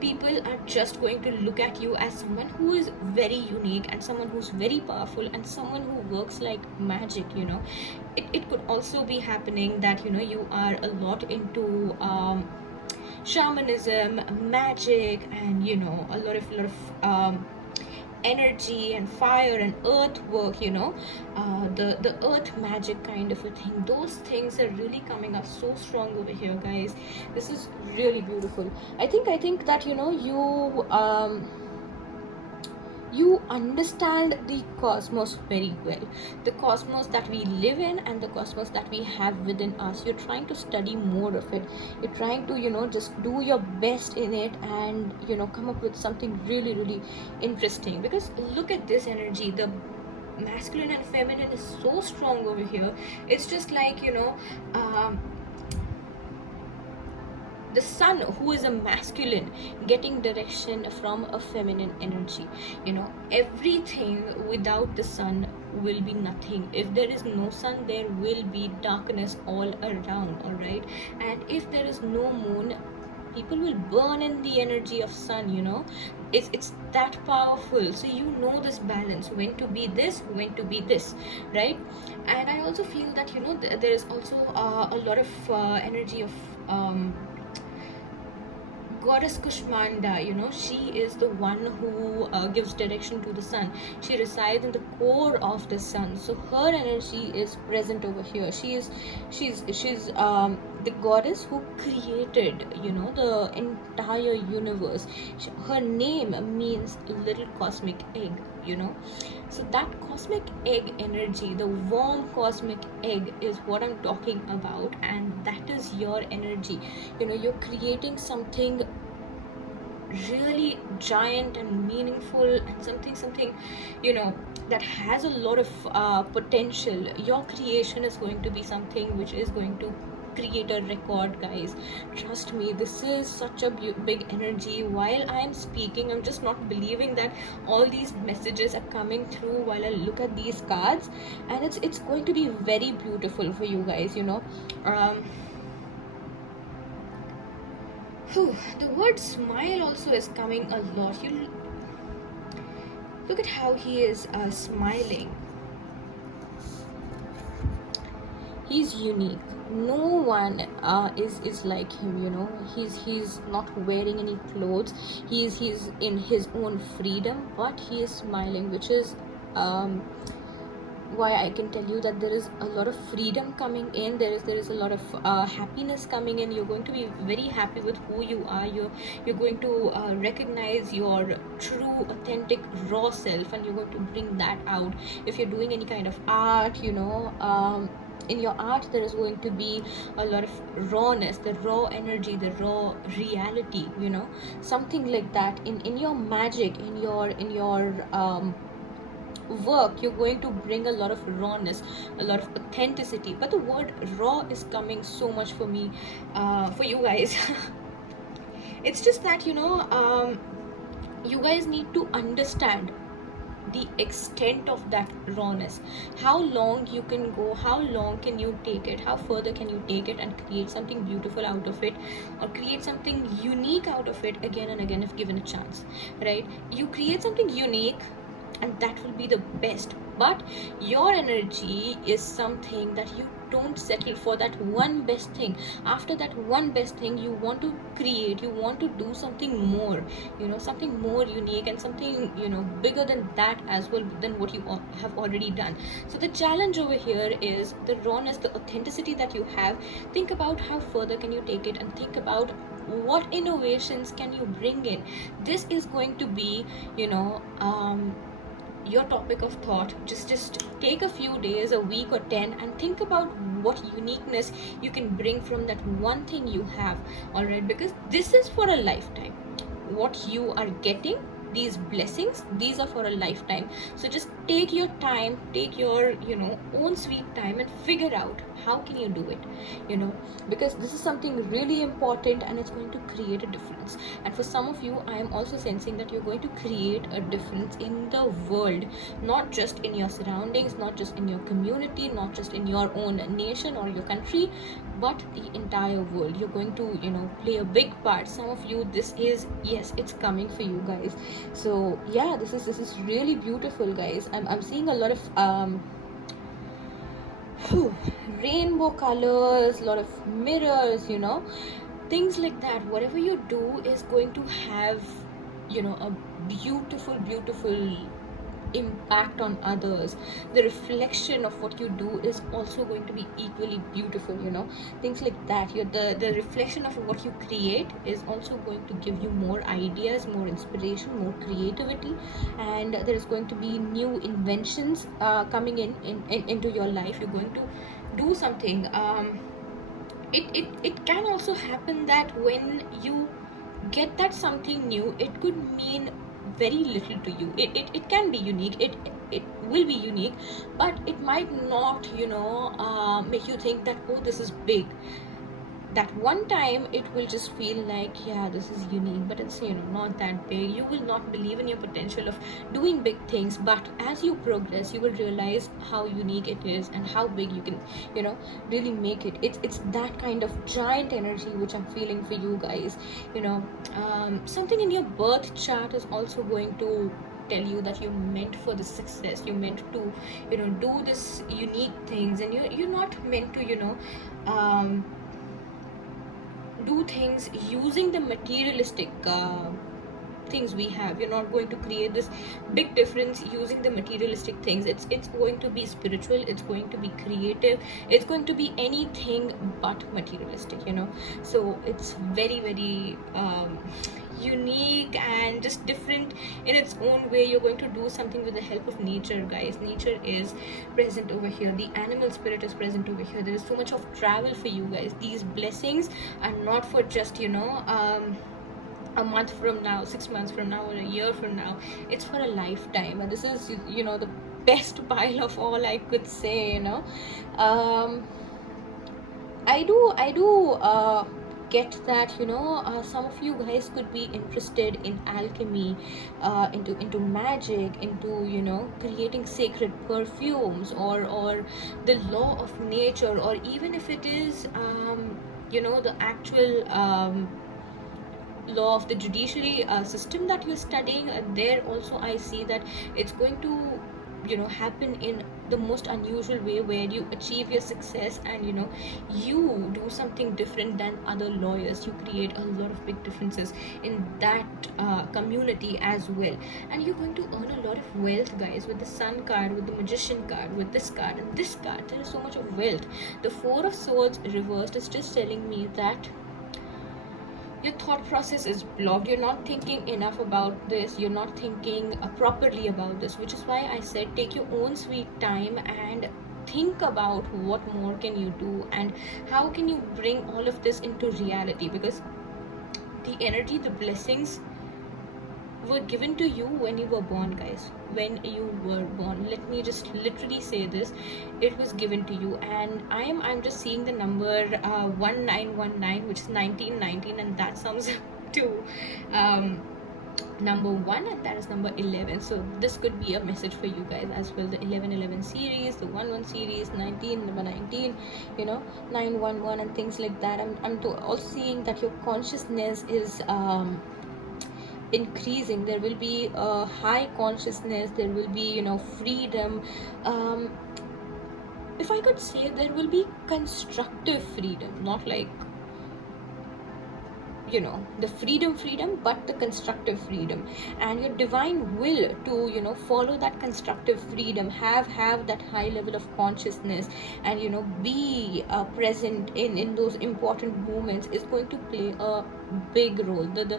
People are just going to look at you as someone who is very unique, and someone who's very powerful, and someone who works like magic. It could also be happening that you are a lot into shamanism, magic, and a lot of energy and fire and earth work, the earth magic kind of a thing. Those things are really coming up so strong over here, guys. This is really beautiful. I think that you understand the cosmos very well, the cosmos that we live in and the cosmos that we have within us. You're trying to study more of it. You're trying to just do your best in it, and come up with something really really interesting. Because look at this energy, the masculine and feminine is so strong over here. It's just like the sun, who is a masculine, getting direction from a feminine energy. Everything without the sun will be nothing. If there is no sun, there will be darkness all around. All right, and if there is no moon, people will burn in the energy of sun. It's that powerful. So this balance, when to be this, when to be this, right? And I also feel that there is also a lot of energy of goddess Kushmanda. She is the one who gives direction to the sun. She resides in the core of the sun, so her energy is present over here. She's the goddess who created the entire universe. Her name means little cosmic egg. So that cosmic egg energy, the warm cosmic egg, is what I'm talking about, and that is your energy. You're creating something really giant and meaningful, and something that has a lot of potential. Your creation is going to be something which is going to create a record, guys. Trust me, this is such a big energy. While I am speaking, I'm just not believing that all these messages are coming through while I look at these cards, and it's going to be very beautiful for you guys, you know. The word smile also is coming a lot. You look at how he is smiling. He's unique. No one is like him, you know. He's not wearing any clothes. He's in his own freedom, but he is smiling, which is why I can tell you that there is a lot of freedom coming in. There is a lot of happiness coming in. You're going to be very happy with who you are. You're going to recognize your true, authentic, raw self, and you're going to bring that out. If you're doing any kind of art, you know, in your art there is going to be a lot of rawness, the raw energy, the raw reality, you know, something like that. In your magic, in your work, you're going to bring a lot of rawness, a lot of authenticity. But the word raw is coming so much for me, for you guys. It's just that, you know, you guys need to understand the extent of that rawness, how long you can go, how long can you take it, how further can you take it and create something beautiful out of it, or create something unique out of it again and again if given a chance, right? You create something unique and that will be the best, but your energy is something that you don't settle for that one best thing. After that one best thing, you want to create, you want to do something more, you know, something more unique and something, you know, bigger than that as well, than what you have already done. So the challenge over here is the rawness, the authenticity that you have. Think about how further can you take it, and think about what innovations can you bring in. This is going to be, you know, your topic of thought. Just take a few days, a week or 10, and think about what uniqueness you can bring from that one thing you have. All right, because this is for a lifetime. What you are getting, these blessings, these are for a lifetime. So just take your time, take your, you know, own sweet time, and figure out how can you do it, you know, because this is something really important and it's going to create a difference. And for some of you, I am also sensing that you're going to create a difference in the world, not just in your surroundings, not just in your community, not just in your own nation or your country, but the entire world. You're going to, you know, play a big part. Some of you, this is, yes, it's coming for you guys. So yeah, this is really beautiful, guys. I'm seeing a lot of rainbow colors, a lot of mirrors, you know, things like that. Whatever you do is going to have, you know, a beautiful impact on others. The reflection of what you do is also going to be equally beautiful, you know, things like that. The reflection of what you create is also going to give you more ideas, more inspiration, more creativity, and there is going to be new inventions coming into your life. You're going to do something. It can also happen that when you get that something new, it could mean very little to you. It can be unique, it will be unique, but it might not, you know, make you think that, oh, this is big. That one time it will just feel like, yeah, this is unique, but it's, you know, not that big. You will not believe in your potential of doing big things, but as you progress, you will realize how unique it is and how big you can, you know, really make it. It's that kind of giant energy which I'm feeling for you guys, you know. Something in your birth chart is also going to tell you that you're meant for the success. You're meant to, you know, do this unique things, and you're not meant to, you know, do things using the materialistic things we have. You're not going to create this big difference using the materialistic things. It's going to be spiritual, it's going to be creative, it's going to be anything but materialistic, you know. So it's very unique and just different in its own way. You're going to do something with the help of nature, guys. Nature is present over here, the animal spirit is present over here. There is so much of travel for you guys. These blessings are not for just, you know, a month from now, 6 months from now, or a year from now. It's for a lifetime, and this is, you know, the best pile of all I could say, you know. I do get that, some of you guys could be interested in alchemy, into magic, into creating sacred perfumes, or the law of nature, or even if it is the actual law of the judiciary system that you're studying. There also I see that it's going to happen in the most unusual way, where you achieve your success, and you do something different than other lawyers. You create a lot of big differences in that community as well, and you're going to earn a lot of wealth, guys, with the sun card, with the magician card, with this card and this card. There is so much of wealth. The Four of Swords reversed is just telling me that your thought process is blocked. You're not thinking enough about this. You're not thinking properly about this, which is why I said take your own sweet time and think about what more can you do, and how can you bring all of this into reality. Because the energy, the blessings were given to you when you were born, guys. When you were born, let me just literally say this, it was given to you. And I'm just seeing the number 1919, which is 1919, and that sums up to number 1, and that is number 11. So this could be a message for you guys as well. The 1111 series, the 11 series, 19, number 19, 911 and things like that. I'm also seeing that your consciousness is increasing. There will be a high consciousness. There will be freedom. If I could say, there will be constructive freedom, not like the freedom, but the constructive freedom, and your divine will to follow that constructive freedom, have that high level of consciousness, and be present in those important moments is going to play a big role. The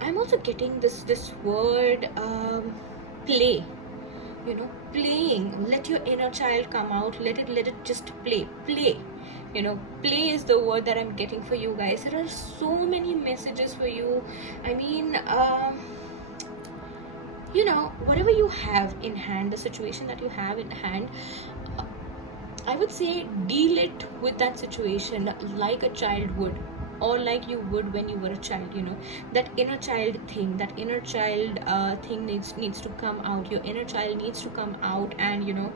I'm also getting this word play. Playing. Let your inner child come out. Let it just play. Play is the word that I'm getting for you guys. There are so many messages for you. I mean, whatever you have in hand, the situation that you have in hand, I would say deal it with that situation like a child would, or like you would when you were a child. That inner child thing, thing needs to come out. Your inner child needs to come out and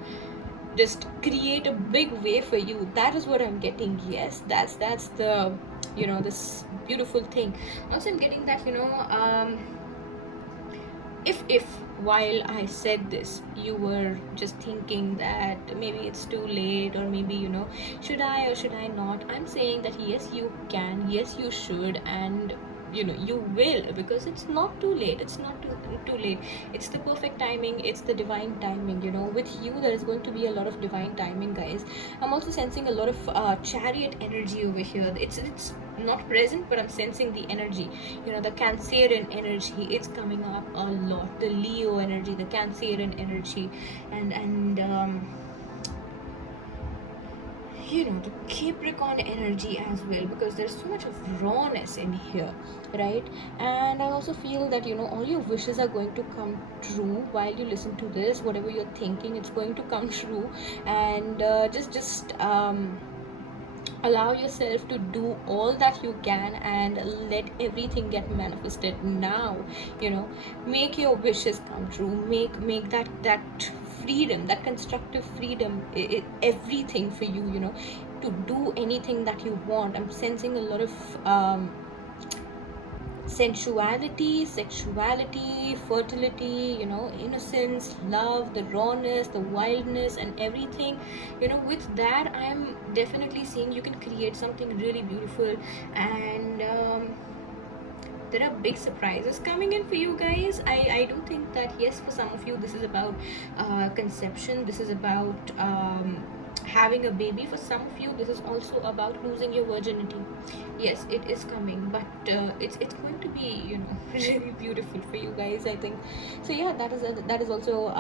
just create a big way for you. That is what I'm getting. Yes, that's the this beautiful thing. Also, I'm getting that if while I said this, you were just thinking that maybe it's too late, or maybe should I or should I not, I'm saying that yes, you can, yes, you should, and you will, because it's not too late. It's not too late. It's the perfect timing. It's the divine timing. With you there is going to be a lot of divine timing, guys. I'm also sensing a lot of chariot energy over here. It's not present, but I'm sensing the energy. The Cancerian energy, it's coming up a lot. The Leo energy, the Cancerian energy, and the Capricorn energy as well, because there's so much of rawness in here, right? And I also feel that all your wishes are going to come true while you listen to this. Whatever you're thinking, it's going to come true. And just allow yourself to do all that you can and let everything get manifested now. Make your wishes come true. Make that freedom, that constructive freedom, everything for you, to do anything that you want. I'm sensing a lot of sensuality, sexuality, fertility, innocence, love, the rawness, the wildness, and everything. With that, I'm definitely seeing you can create something really beautiful. And there are big surprises coming in for you guys. I do think that yes, for some of you this is about conception. This is about having a baby. For some of you this is also about losing your virginity. Yes, it is coming, but it's going to be really beautiful for you guys, I think. So yeah, that is also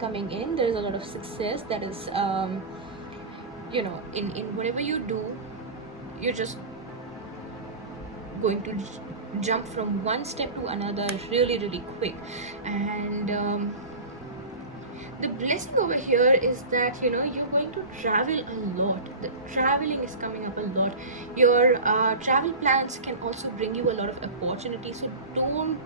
coming in. There is a lot of success that is in whatever you do. You're just going to jump from one step to another really quick. And the blessing over here is that you're going to travel a lot. The traveling is coming up a lot. Your travel plans can also bring you a lot of opportunities, so don't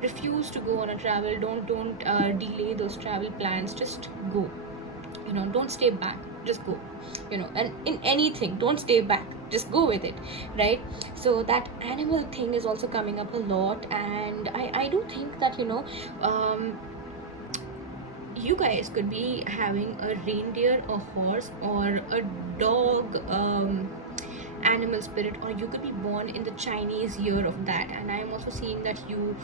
refuse to go on a travel. Don't delay those travel plans. Just go. Don't stay back. Just go. And in anything, don't stay back, just go with it, right? So that animal thing is also coming up a lot, and I do think that you guys could be having a reindeer, a horse, or a dog animal spirit, or you could be born in the Chinese year of that. And I am also seeing that you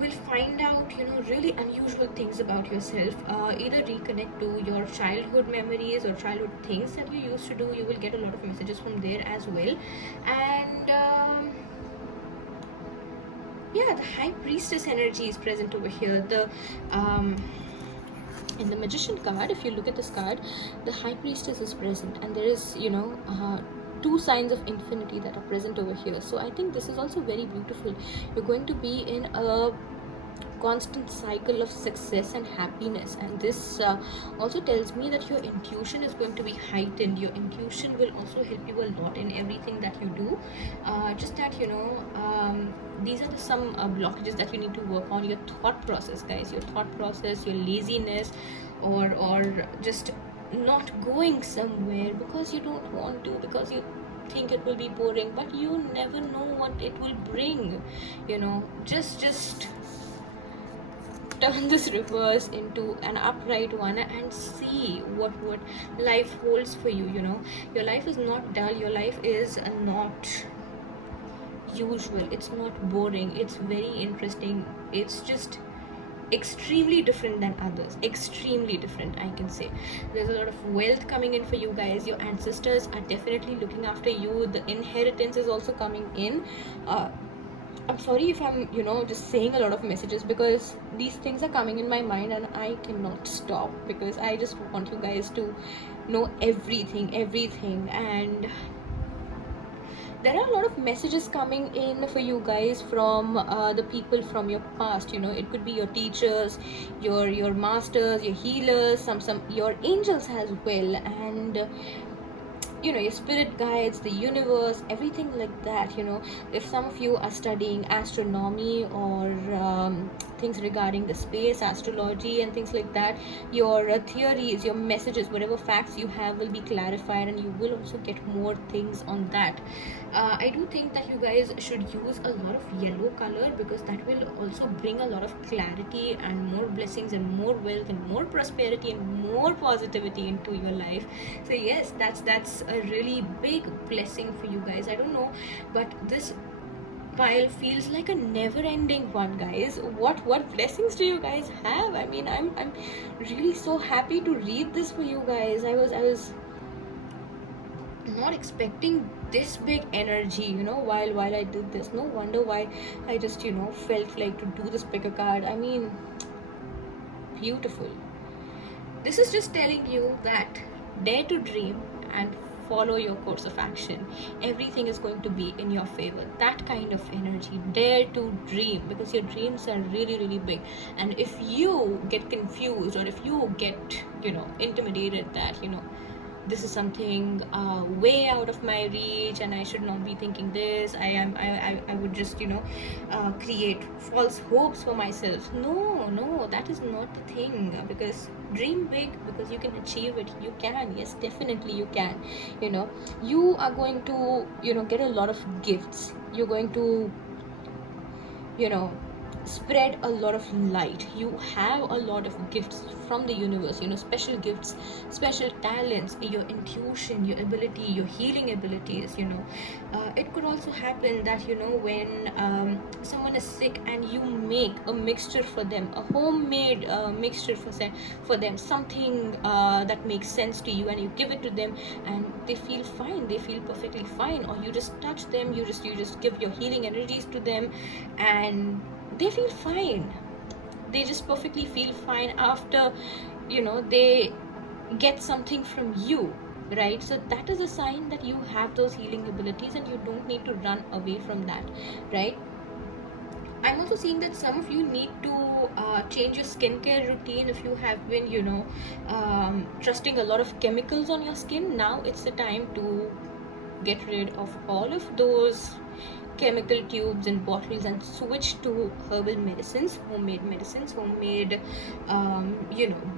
will find out really unusual things about yourself. Either reconnect to your childhood memories or childhood things that you used to do. You will get a lot of messages from there as well. And yeah, the high priestess energy is present over here. The in the magician card, if you look at this card, the high priestess is present, and there is two signs of infinity that are present over here. So I think this is also very beautiful. You're going to be in a constant cycle of success and happiness, and this also tells me that your intuition is going to be heightened. Your intuition will also help you a lot in everything that you do. Just that these are some blockages that you need to work on. Your thought process, guys, your thought process, your laziness, or just not going somewhere because you don't want to, because you think it will be boring, but you never know what it will bring. Just turn this reverse into an upright one and see what life holds for you. Your life is not dull. Your life is not usual. It's not boring. It's very interesting. It's just extremely different than others. Extremely different, I can say. There's a lot of wealth coming in for you guys. Your ancestors are definitely looking after you. The inheritance is also coming in. I'm sorry if I'm just saying a lot of messages, because these things are coming in my mind and I cannot stop, because I just want you guys to know everything. And there are a lot of messages coming in for you guys from the people from your past. It could be your teachers, your masters, your healers, some your angels as well, and your spirit guides, the universe, everything like that. If some of you are studying astronomy or things regarding the space, astrology and things like that, your theories, your messages, whatever facts you have will be clarified, and you will also get more things on that. I do think that you guys should use a lot of yellow color, because that will also bring a lot of clarity and more blessings and more wealth and more prosperity and more positivity into your life. So yes, that's a really big blessing for you guys. I don't know, but this pile feels like a never-ending one, guys. What blessings do you guys have? I mean, I'm really so happy to read this for you guys. I was not expecting this big energy while I did this. No wonder why I just felt like to do this pick a card. I mean, beautiful. This is just telling you that dare to dream and follow your course of action. Everything is going to be in your favor. That kind of energy. Dare to dream, because your dreams are really, really big. And if you get confused, or if you get intimidated that this is something way out of my reach and I should not be thinking this, I would just create false hopes for myself. No, that is not the thing. Because dream big, because you can achieve it. You can. Yes, definitely you can. You are going to get a lot of gifts. You're going to spread a lot of light. You have a lot of gifts from the universe, special gifts, special talents, your intuition, your ability, your healing abilities. It could also happen that when someone is sick and you make a mixture for them, a homemade mixture for them, something that makes sense to you, and you give it to them and they feel fine, they feel perfectly fine. Or you just touch them, you just give your healing energies to them, and they feel fine. They just perfectly feel fine after they get something from you, right? So that is a sign that you have those healing abilities and you don't need to run away from that, right? I'm also seeing that some of you need to change your skincare routine. If you have been, trusting a lot of chemicals on your skin, now it's the time to get rid of all of those chemical tubes and bottles and switch to herbal medicines, homemade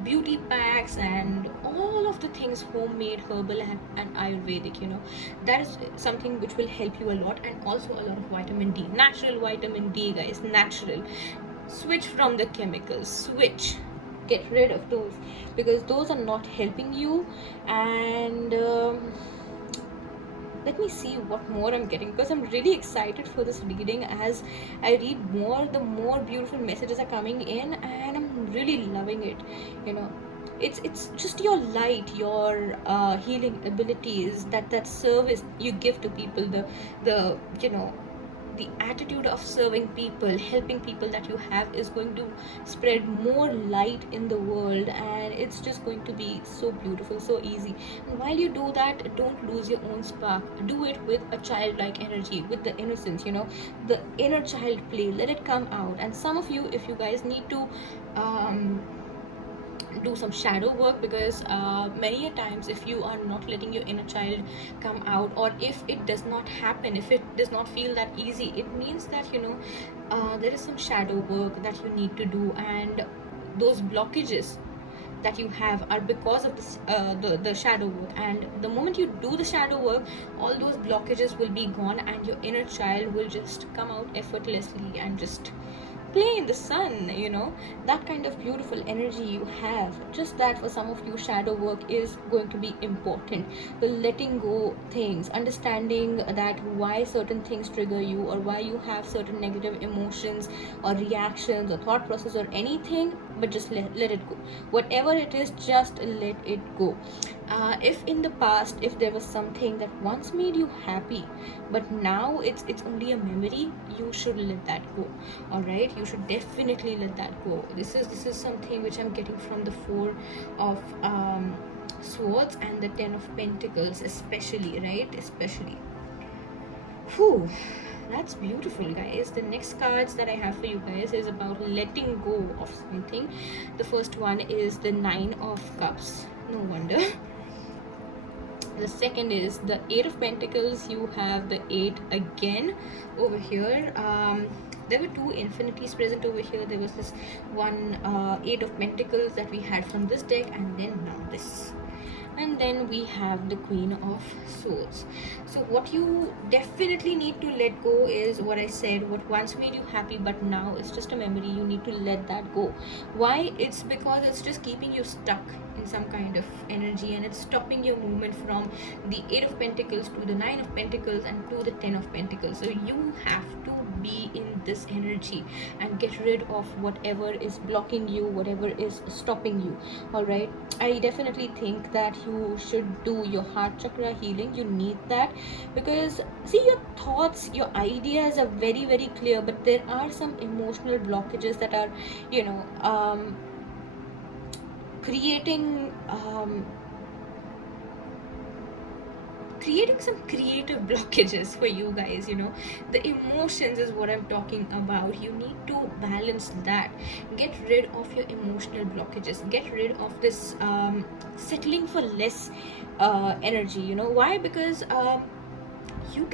beauty packs, and all of the things homemade, herbal, and Ayurvedic. That is something which will help you a lot. And also a lot of vitamin D, natural vitamin D, guys, natural. Switch from the chemicals, get rid of those, because those are not helping you. And let me see what more I'm getting, because I'm really excited for this reading. As I read more, the more beautiful messages are coming in, and I'm really loving it. It's just your light, your healing abilities, that service you give to people, the attitude of serving people, helping people that you have is going to spread more light in the world, and it's just going to be so beautiful, so easy. And while you do that, don't lose your own spark. Do it with a childlike energy, with the innocence, the inner child play. Let it come out. And some of you, if you guys need to do some shadow work, because many a times, if you are not letting your inner child come out, or if it does not happen, if it does not feel that easy, it means that there is some shadow work that you need to do. And those blockages that you have are because of this, the shadow work. And the moment you do the shadow work, all those blockages will be gone, and your inner child will just come out effortlessly and just play in the sun. That kind of beautiful energy you have. Just that, for some of you, shadow work is going to be important. The letting go things, understanding that why certain things trigger you, or why you have certain negative emotions or reactions or thought process or anything, but just let it go. Whatever it is, just let it go. If in the past, if there was something that once made you happy, but now it's only a memory, you should let that go. All right, you should definitely let that go. This is something which I'm getting from the Four of Swords and the Ten of Pentacles, especially, right? Especially. Whew. That's beautiful, guys. The next cards that I have for you guys is about letting go of something. The first one is the Nine of Cups. No wonder. The second is the Eight of Pentacles. You have the Eight again over here. There were two infinities present over here. There was this one Eight of Pentacles that we had from this deck, and then now this. And then we have the Queen of Swords. So what you definitely need to let go is what I said, what once made you happy but now it's just a memory. You need to let that go. Why? It's because it's just keeping you stuck in some kind of energy, and it's stopping your movement from the Eight of Pentacles to the Nine of Pentacles and to the Ten of Pentacles. So you have to be in this energy and get rid of whatever is blocking you, whatever is stopping you. All right, I definitely think that you should do your heart chakra healing. You need that, because see, your thoughts, your ideas are very, very clear, but there are some emotional blockages that are creating some creative blockages for you guys. The emotions is what I'm talking about. You need to balance that. Get rid of your emotional blockages. Get rid of this settling for less energy. Why? Because you're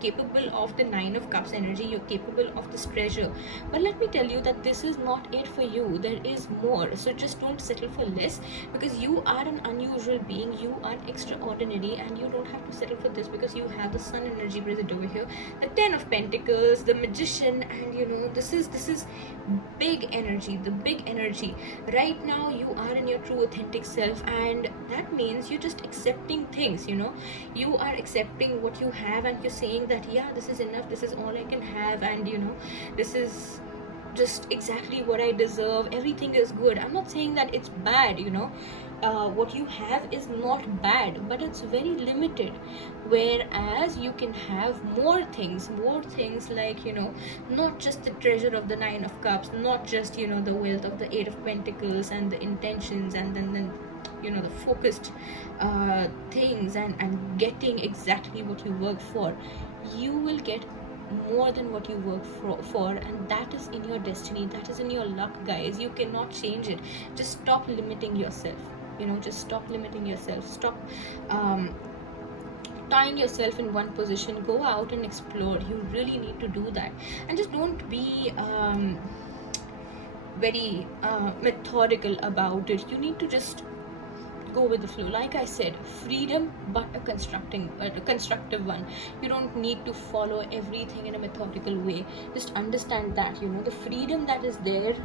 capable of the Nine of Cups energy, you're capable of this treasure, but let me tell you that this is not it for you. There is more. So just don't settle for less, because you are an unusual being, you are extraordinary, and you don't have to settle for this, because you have the Sun energy present over here, the Ten of Pentacles, the Magician, and this is big energy, the big energy. Right now you are in your true authentic self, and that means you're just accepting things. You are accepting what you have, and you're saying that, yeah, this is enough, this is all I can have, and this is just exactly what I deserve. Everything is good. I'm not saying that it's bad. What you have is not bad, but it's very limited, whereas you can have more things like not just the treasure of the Nine of Cups, not just the wealth of the Eight of Pentacles, and the intentions, and then the focused things, and getting exactly what you work for. You will get more than what you work for, and that is in your destiny, that is in your luck, guys. You cannot change it. Just stop limiting yourself, just stop limiting yourself. Stop tying yourself in one position. Go out and explore. You really need to do that. And just don't be very methodical about it. You need to just go with the flow. Like I said, freedom, but a constructive one. You don't need to follow everything in a methodical way. Just understand that, the freedom that is there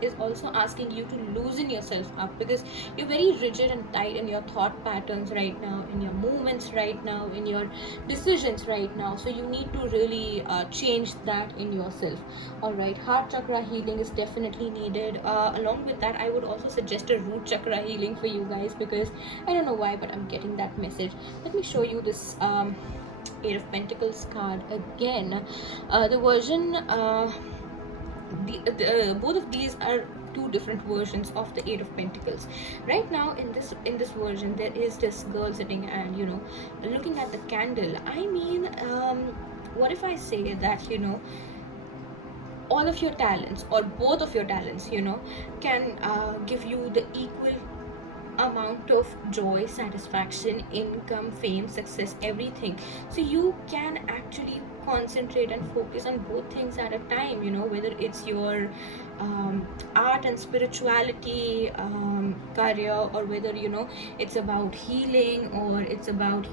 is also asking you to loosen yourself up, because you're very rigid and tight in your thought patterns right now, in your movements right now, in your decisions right now. So you need to really change that in yourself. All right, heart chakra healing is definitely needed. Along with that, I would also suggest a root chakra healing for you guys, because I don't know why, but I'm getting that message. Let me show you this Eight of Pentacles card again. The version, both of these are two different versions of the Eight of Pentacles. Right now, in this version, there is this girl sitting and looking at the candle. I mean, what if I say that all of your talents, or both of your talents, can give you the equal amount of joy, satisfaction, income, fame, success, everything. So you can actually concentrate and focus on both things at a time, whether it's your art and spirituality career, or whether it's about healing, or it's about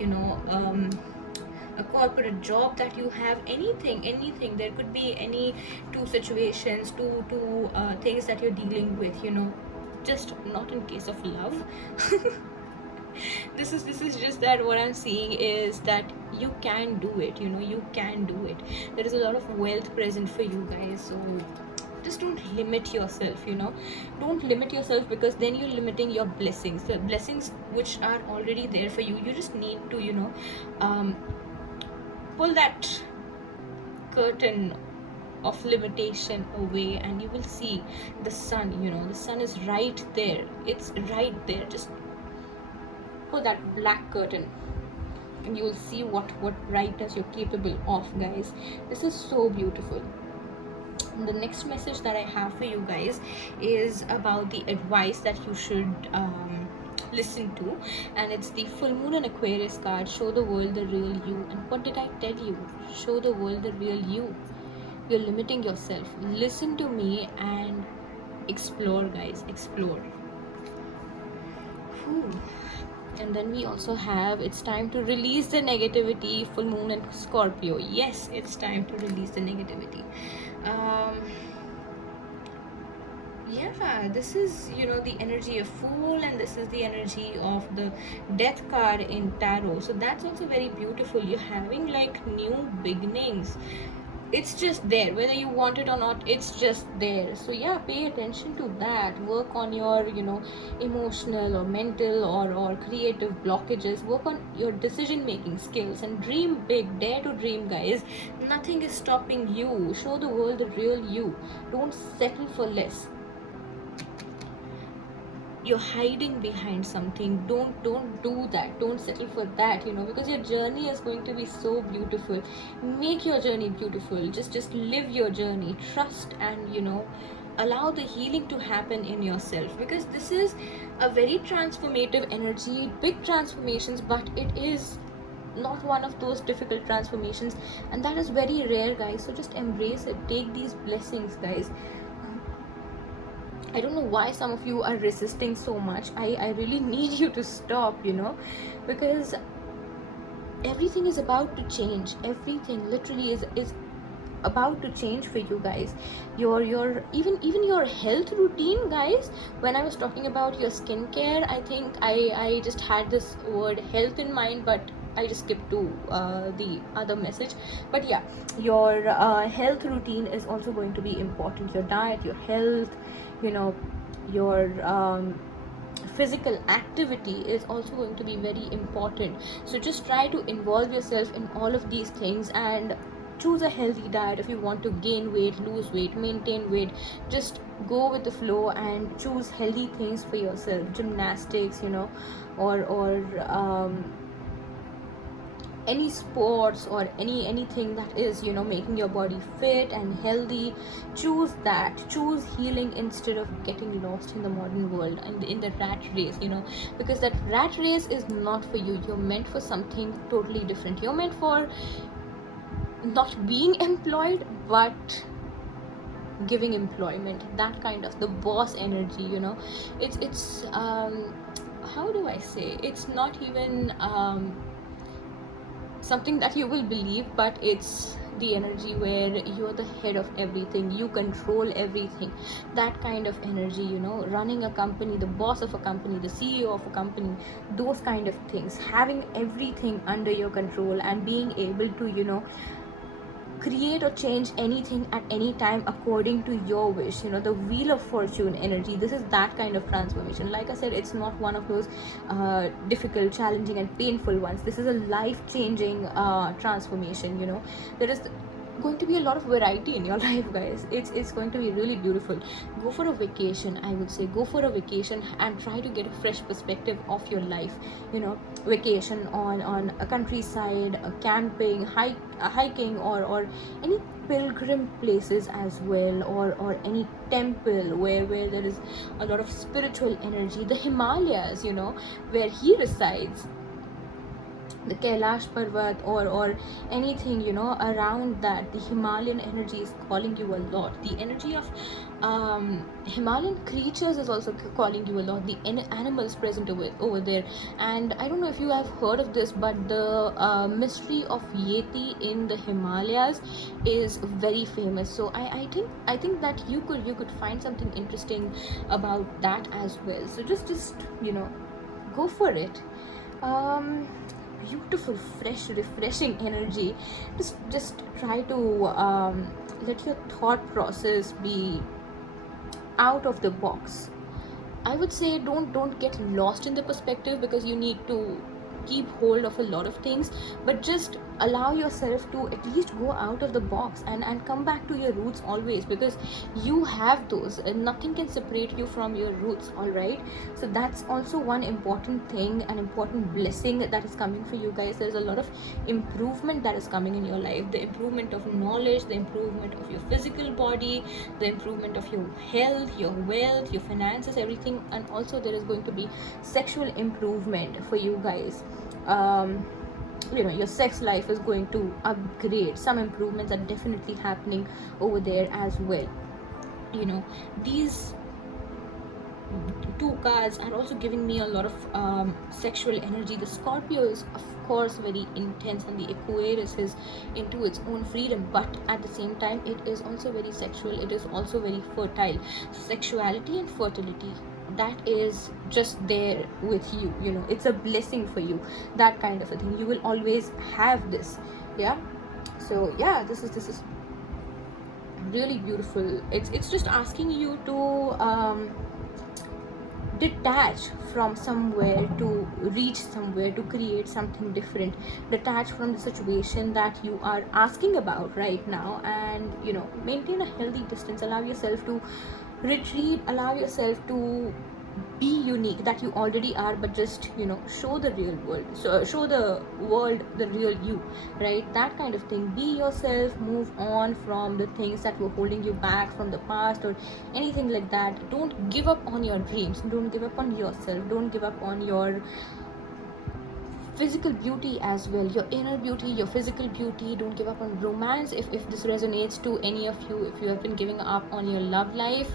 a corporate job that you have. Anything. There could be any two situations, two things that you're dealing with, just not in case of love. this is just that what I'm seeing is that you can do it. You can do it. There is a lot of wealth present for you guys. So just don't limit yourself. Don't limit yourself, because then you're limiting your blessings, the blessings which are already there for you. You just need to pull that curtain of limitation away, and you will see the sun. The sun is right there. It's right there. Just pull that black curtain and you will see what brightness you're capable of, guys. This is so beautiful. And the next message that I have for you guys is about the advice that you should listen to, and it's the full moon and Aquarius card. Show the world the real you. And what did I tell you? Show the world the real you. You're limiting yourself. Listen to me and explore, guys. Explore. Whew. And then we also have, it's time to release the negativity. Full moon and Scorpio. Yes, it's time to release the negativity. Yeah, this is the energy of Fool, and this is the energy of the Death card in Tarot. So that's also very beautiful. You're having like new beginnings. It's just there, whether you want it or not. It's just there. So yeah, pay attention to that. Work on your emotional or mental or creative blockages. Work on your decision making skills and dream big. Dare to dream, guys. Nothing is stopping you. Show the world the real you. Don't settle for less. You're hiding behind something. Don't do that. Don't settle for that, because your journey is going to be so beautiful. Make your journey beautiful. Just live your journey. Trust and allow the healing to happen in yourself, because this is a very transformative energy, big transformations, but it is not one of those difficult transformations, and that is very rare, guys. So just embrace it. Take these blessings, guys. I don't know why some of you are resisting so much. I really need you to stop, because everything is about to change. Everything literally is about to change for you guys. Your even your health routine, guys. When I was talking about your skincare, I think I just had this word health in mind, but I just skipped to the other message. But yeah, your health routine is also going to be important. Your diet, your health, your physical activity is also going to be very important. So just try to involve yourself in all of these things and choose a healthy diet. If you want to gain weight, lose weight, maintain weight, just go with the flow and choose healthy things for yourself. Gymnastics, or any sports or anything that is, you know, making your body fit and healthy, choose that. Choose healing instead of getting lost in the modern world and in the rat race, you know, because that rat race is not for you. You're meant for something totally different. You're meant for not being employed, but giving employment. That kind of the boss energy, you know. It's how do I say, it's not even something that you will believe, but it's the energy where you're the head of everything, you control everything. That kind of energy, you know, running a company, the boss of a company, the CEO of a company, those kind of things, having everything under your control and being able to, you know, create or change anything at any time according to your wish. You know, the wheel of fortune energy, this is that kind of transformation. Like I said, it's not one of those difficult, challenging and painful ones. This is a life-changing transformation. You know, there is going to be a lot of variety in your life, guys. It's going to be really beautiful. Go for a vacation, I would say. Go for a vacation and try to get a fresh perspective of your life. You know, vacation on a countryside, a camping, hiking, or any pilgrim places as well, or any temple where there is a lot of spiritual energy. The Himalayas, you know, where he resides, the Kailash Parvat, or anything, you know, around that. The Himalayan energy is calling you a lot. The energy of Himalayan creatures is also calling you a lot. The animals present over there. And I don't know if you have heard of this, but the mystery of Yeti in the Himalayas is very famous. So I think that you could find something interesting about that as well. So just you know, go for it. Beautiful, fresh, refreshing energy. Just try to let your thought process be out of the box. I would say don't get lost in the perspective, because you need to keep hold of a lot of things, but just allow yourself to at least go out of the box and come back to your roots always, because you have those and nothing can separate you from your roots. All right, so that's also one important thing, an important blessing that is coming for you guys. There's a lot of improvement that is coming in your life, the improvement of knowledge, the improvement of your physical body, the improvement of your health, your wealth, your finances, everything. And also there is going to be sexual improvement for you guys. You know, your sex life is going to upgrade. Some improvements are definitely happening over there as well. You know, these two cards are also giving me a lot of sexual energy. The Scorpio is of course very intense, and the Aquarius is into its own freedom, but at the same time it is also very sexual, it is also very fertile. Sexuality and fertility, that is just there with you. You know, it's a blessing for you, that kind of a thing. You will always have this. Yeah, so yeah, this is really beautiful. It's just asking you to detach from somewhere to reach somewhere, to create something different. Detach from the situation that you are asking about right now, and you know, maintain a healthy distance. Allow yourself to retreat, allow yourself to be unique, that you already are, but just, you know, show the real world, so show the world the real you, right? That kind of thing. Be yourself, move on from the things that were holding you back from the past or anything like that. Don't give up on your dreams, don't give up on yourself, don't give up on your physical beauty as well, your inner beauty, your physical beauty. Don't give up on romance. If this resonates to any of you, if you have been giving up on your love life,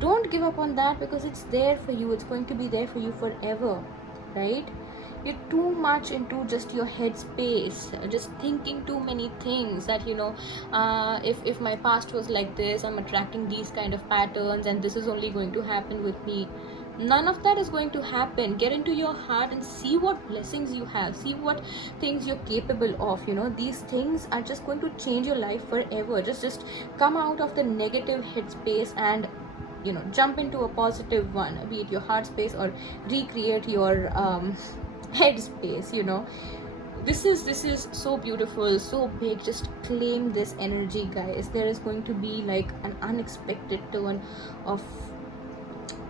don't give up on that, because it's there for you. It's going to be there for you forever, right? You're too much into just your head space, just thinking too many things, that you know, if my past was like this, I'm attracting these kind of patterns, and this is only going to happen with me. None of that is going to happen. Get into your heart and see what blessings you have, see what things you're capable of. You know, these things are just going to change your life forever. Just come out of the negative headspace and, you know, jump into a positive one, be it your heart space or recreate your head space. You know, this is so beautiful, so big. Just claim this energy, guys. There is going to be like an unexpected turn of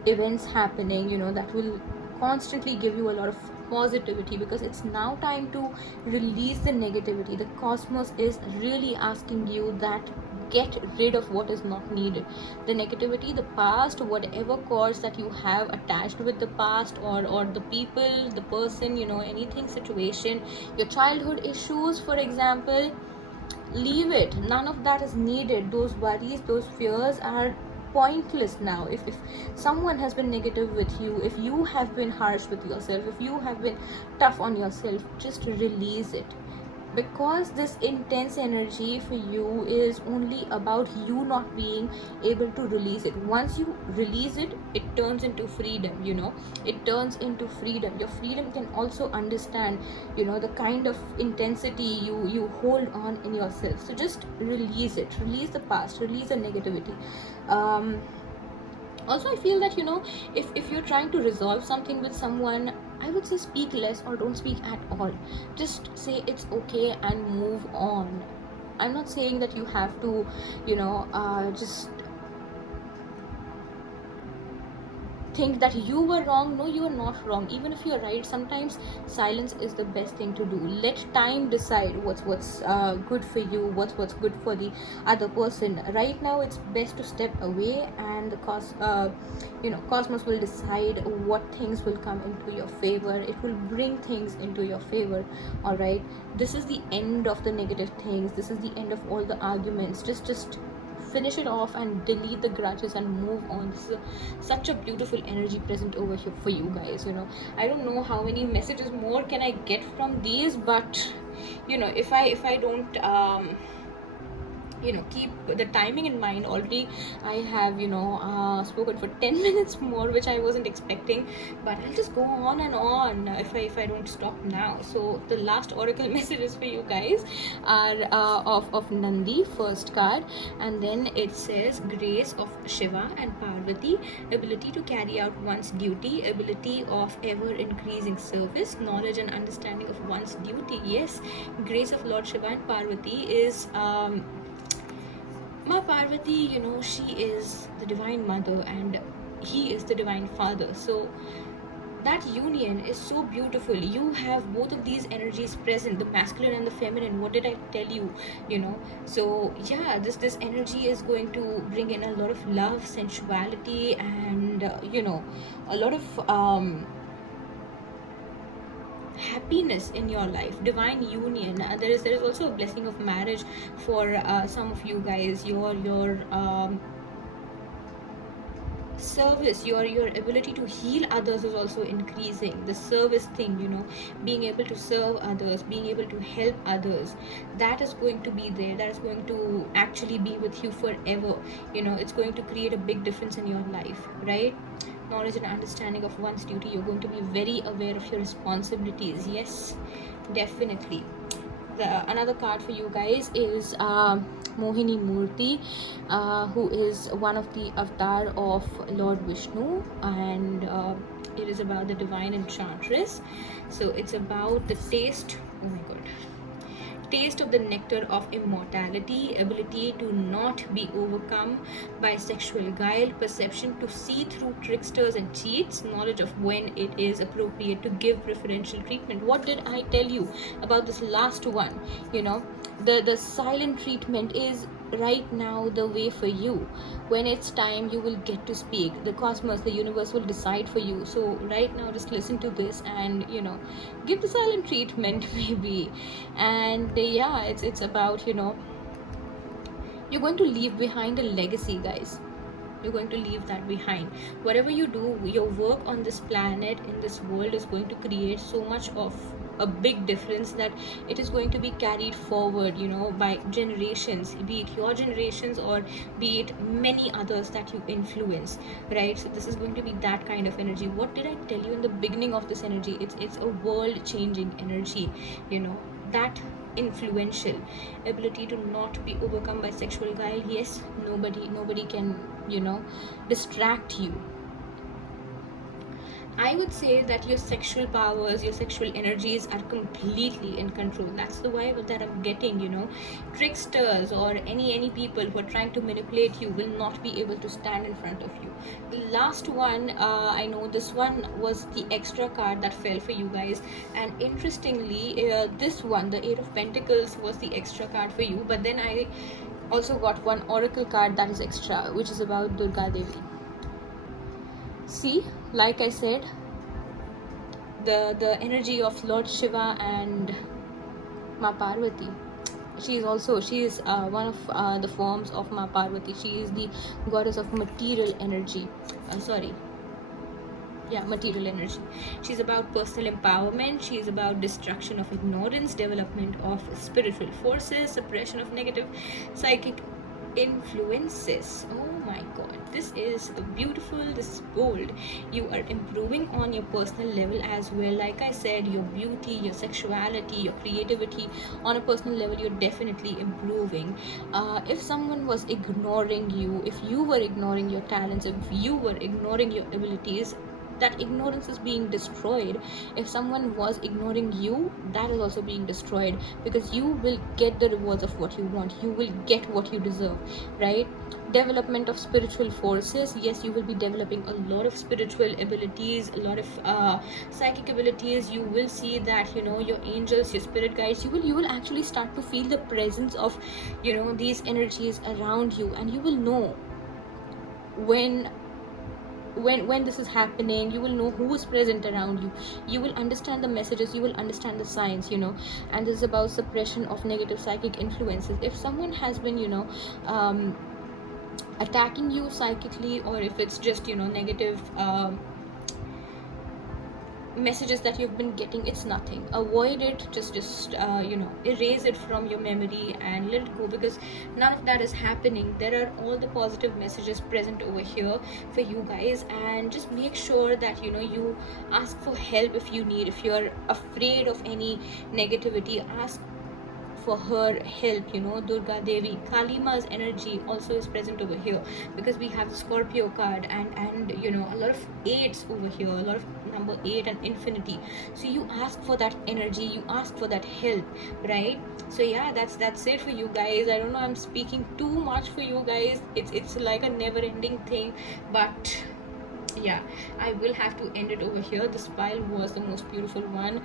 events happening, you know, that will constantly give you a lot of positivity, because it's now time to release the negativity. The cosmos is really asking you that get rid of what is not needed, the negativity, the past, whatever cords that you have attached with the past, or the people, the person, anything, situation, your childhood issues, for example. Leave it, none of that is needed. Those worries, those fears are pointless now. If someone has been negative with you, if you have been harsh with yourself, if you have been tough on yourself, just release it, because this intense energy for you is only about you not being able to release it. Once you release it, it turns into freedom. It turns into freedom. Your freedom can also understand the kind of intensity you hold on in yourself. So just release it, release the past, release the negativity. Also, I feel that if you're trying to resolve something with someone, I would say speak less or don't speak at all. Just say it's okay and move on. I'm not saying that you have to just think that you were wrong. No, you are not wrong. Even if you're right, sometimes silence is the best thing to do. Let time decide what's good for you, what's good for the other person. Right now, it's best to step away, and the cosmos will decide what things will come into your favor. It will bring things into your favor. All right, this is the end of the negative things. This is the end of all the arguments. Just finish it off and delete the grudges and move on. This is such a beautiful energy present over here for you guys. I don't know how many messages more can I get from these, but if I don't keep the timing in mind, already I have spoken for 10 minutes more, which I wasn't expecting, but I'll just go on and on if I don't stop now. So the last oracle messages for you guys are of Nandi, first card, and then it says grace of Shiva and Parvati, ability to carry out one's duty, ability of ever increasing service, knowledge and understanding of one's duty. Yes, grace of Lord Shiva and Parvati is Ma Parvati, she is the divine mother and he is the divine father. So that union is so beautiful. You have both of these energies present, the masculine and the feminine. What did I tell you? So yeah, this energy is going to bring in a lot of love, sensuality, and a lot of happiness in your life, divine union. There is also a blessing of marriage for some of you guys. Your service, your ability to heal others is also increasing. The service thing, being able to serve others, being able to help others, that is going to be there. That is going to actually be with you forever. It's going to create a big difference in your life, right? Knowledge and understanding of one's duty. You're going to be very aware of your responsibilities. Yes, definitely. Another card for you guys is Mohini Murti, who is one of the avatar of Lord Vishnu, and it is about the divine enchantress. So it's about the taste. Oh my god. Taste of the nectar of immortality, ability to not be overcome by sexual guile, perception to see through tricksters and cheats, knowledge of when it is appropriate to give preferential treatment. What did I tell you about this last one? The silent treatment is right now the way for you. When it's time, you will get to speak. The cosmos, the universe will decide for you. So right now, just listen to this and give the silent treatment maybe. And yeah, it's about you're going to leave behind a legacy, guys. You're going to leave that behind. Whatever you do, your work on this planet, in this world, is going to create so much of a big difference that it is going to be carried forward by generations, be it your generations or be it many others that you influence, right? So this is going to be that kind of energy. What did I tell you in the beginning of this energy? It's a world changing energy, that influential ability to not be overcome by sexual guile. Yes, nobody can distract you. I would say that your sexual powers, your sexual energies are completely in control. That's the vibe that I'm getting, you know. Tricksters or any people who are trying to manipulate you will not be able to stand in front of you. The last one, I know this one was the extra card that fell for you guys, and interestingly, this one, the Eight of Pentacles, was the extra card for you. But then I also got one oracle card that is extra, which is about Durga Devi. See, like I said, the energy of Lord Shiva and Ma Parvati. She is one of the forms of Ma Parvati. She is the goddess of material energy. Material energy. She's about personal empowerment. She's about destruction of ignorance, development of spiritual forces, suppression of negative psychic influences. Oh my god, this is beautiful, this is bold. You are improving on your personal level as well. Like I said, your beauty, your sexuality, your creativity, on a personal level, you're definitely improving. If someone was ignoring you, if you were ignoring your talents, if you were ignoring your abilities, that ignorance is being destroyed. If someone was ignoring you, that is also being destroyed, because you will get the rewards of what you want. You will get what you deserve, right? Development of spiritual forces. Yes, you will be developing a lot of spiritual abilities, a lot of psychic abilities. You will see that, you know, your angels, your spirit guides, you will actually start to feel the presence of, you know, these energies around you, and you will know when this is happening. You will know who is present around you. You will understand the messages, you will understand the signs, you know. And this is about suppression of negative psychic influences. If someone has been, you know, attacking you psychically, or if it's just, you know, negative messages that you've been getting, it's nothing. Avoid it. Just you know, erase it from your memory and let it go, because none of that is happening. There are all the positive messages present over here for you guys, and just make sure that, you know, you ask for help if you need. If you're afraid of any negativity, ask for her help. You know, Durga Devi, Kalima's energy also is present over here, because we have the Scorpio card, and you know, a lot of eights over here, a lot of number 8 and infinity. So you ask for that energy, you ask for that help, right? So yeah, that's it for you guys. I don't know, I'm speaking too much for you guys. It's like a never ending thing, but yeah, I will have to end it over here. This pile was the most beautiful one,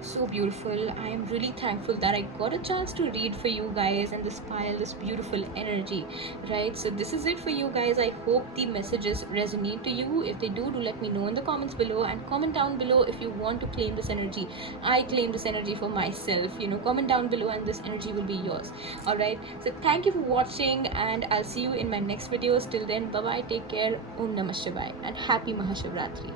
so beautiful. I am really thankful that I got a chance to read for you guys, and this pile, this beautiful energy, right? So this is it for you guys. I hope the messages resonate to you. If they do let me know in the comments below, and comment down below if you want to claim this energy. I claim this energy for myself, you know. Comment down below and this energy will be yours. All right, so thank you for watching, and I'll see you in my next videos. Till then, bye bye, take care, Om Namah Shivaya, and happy MahaShivratri.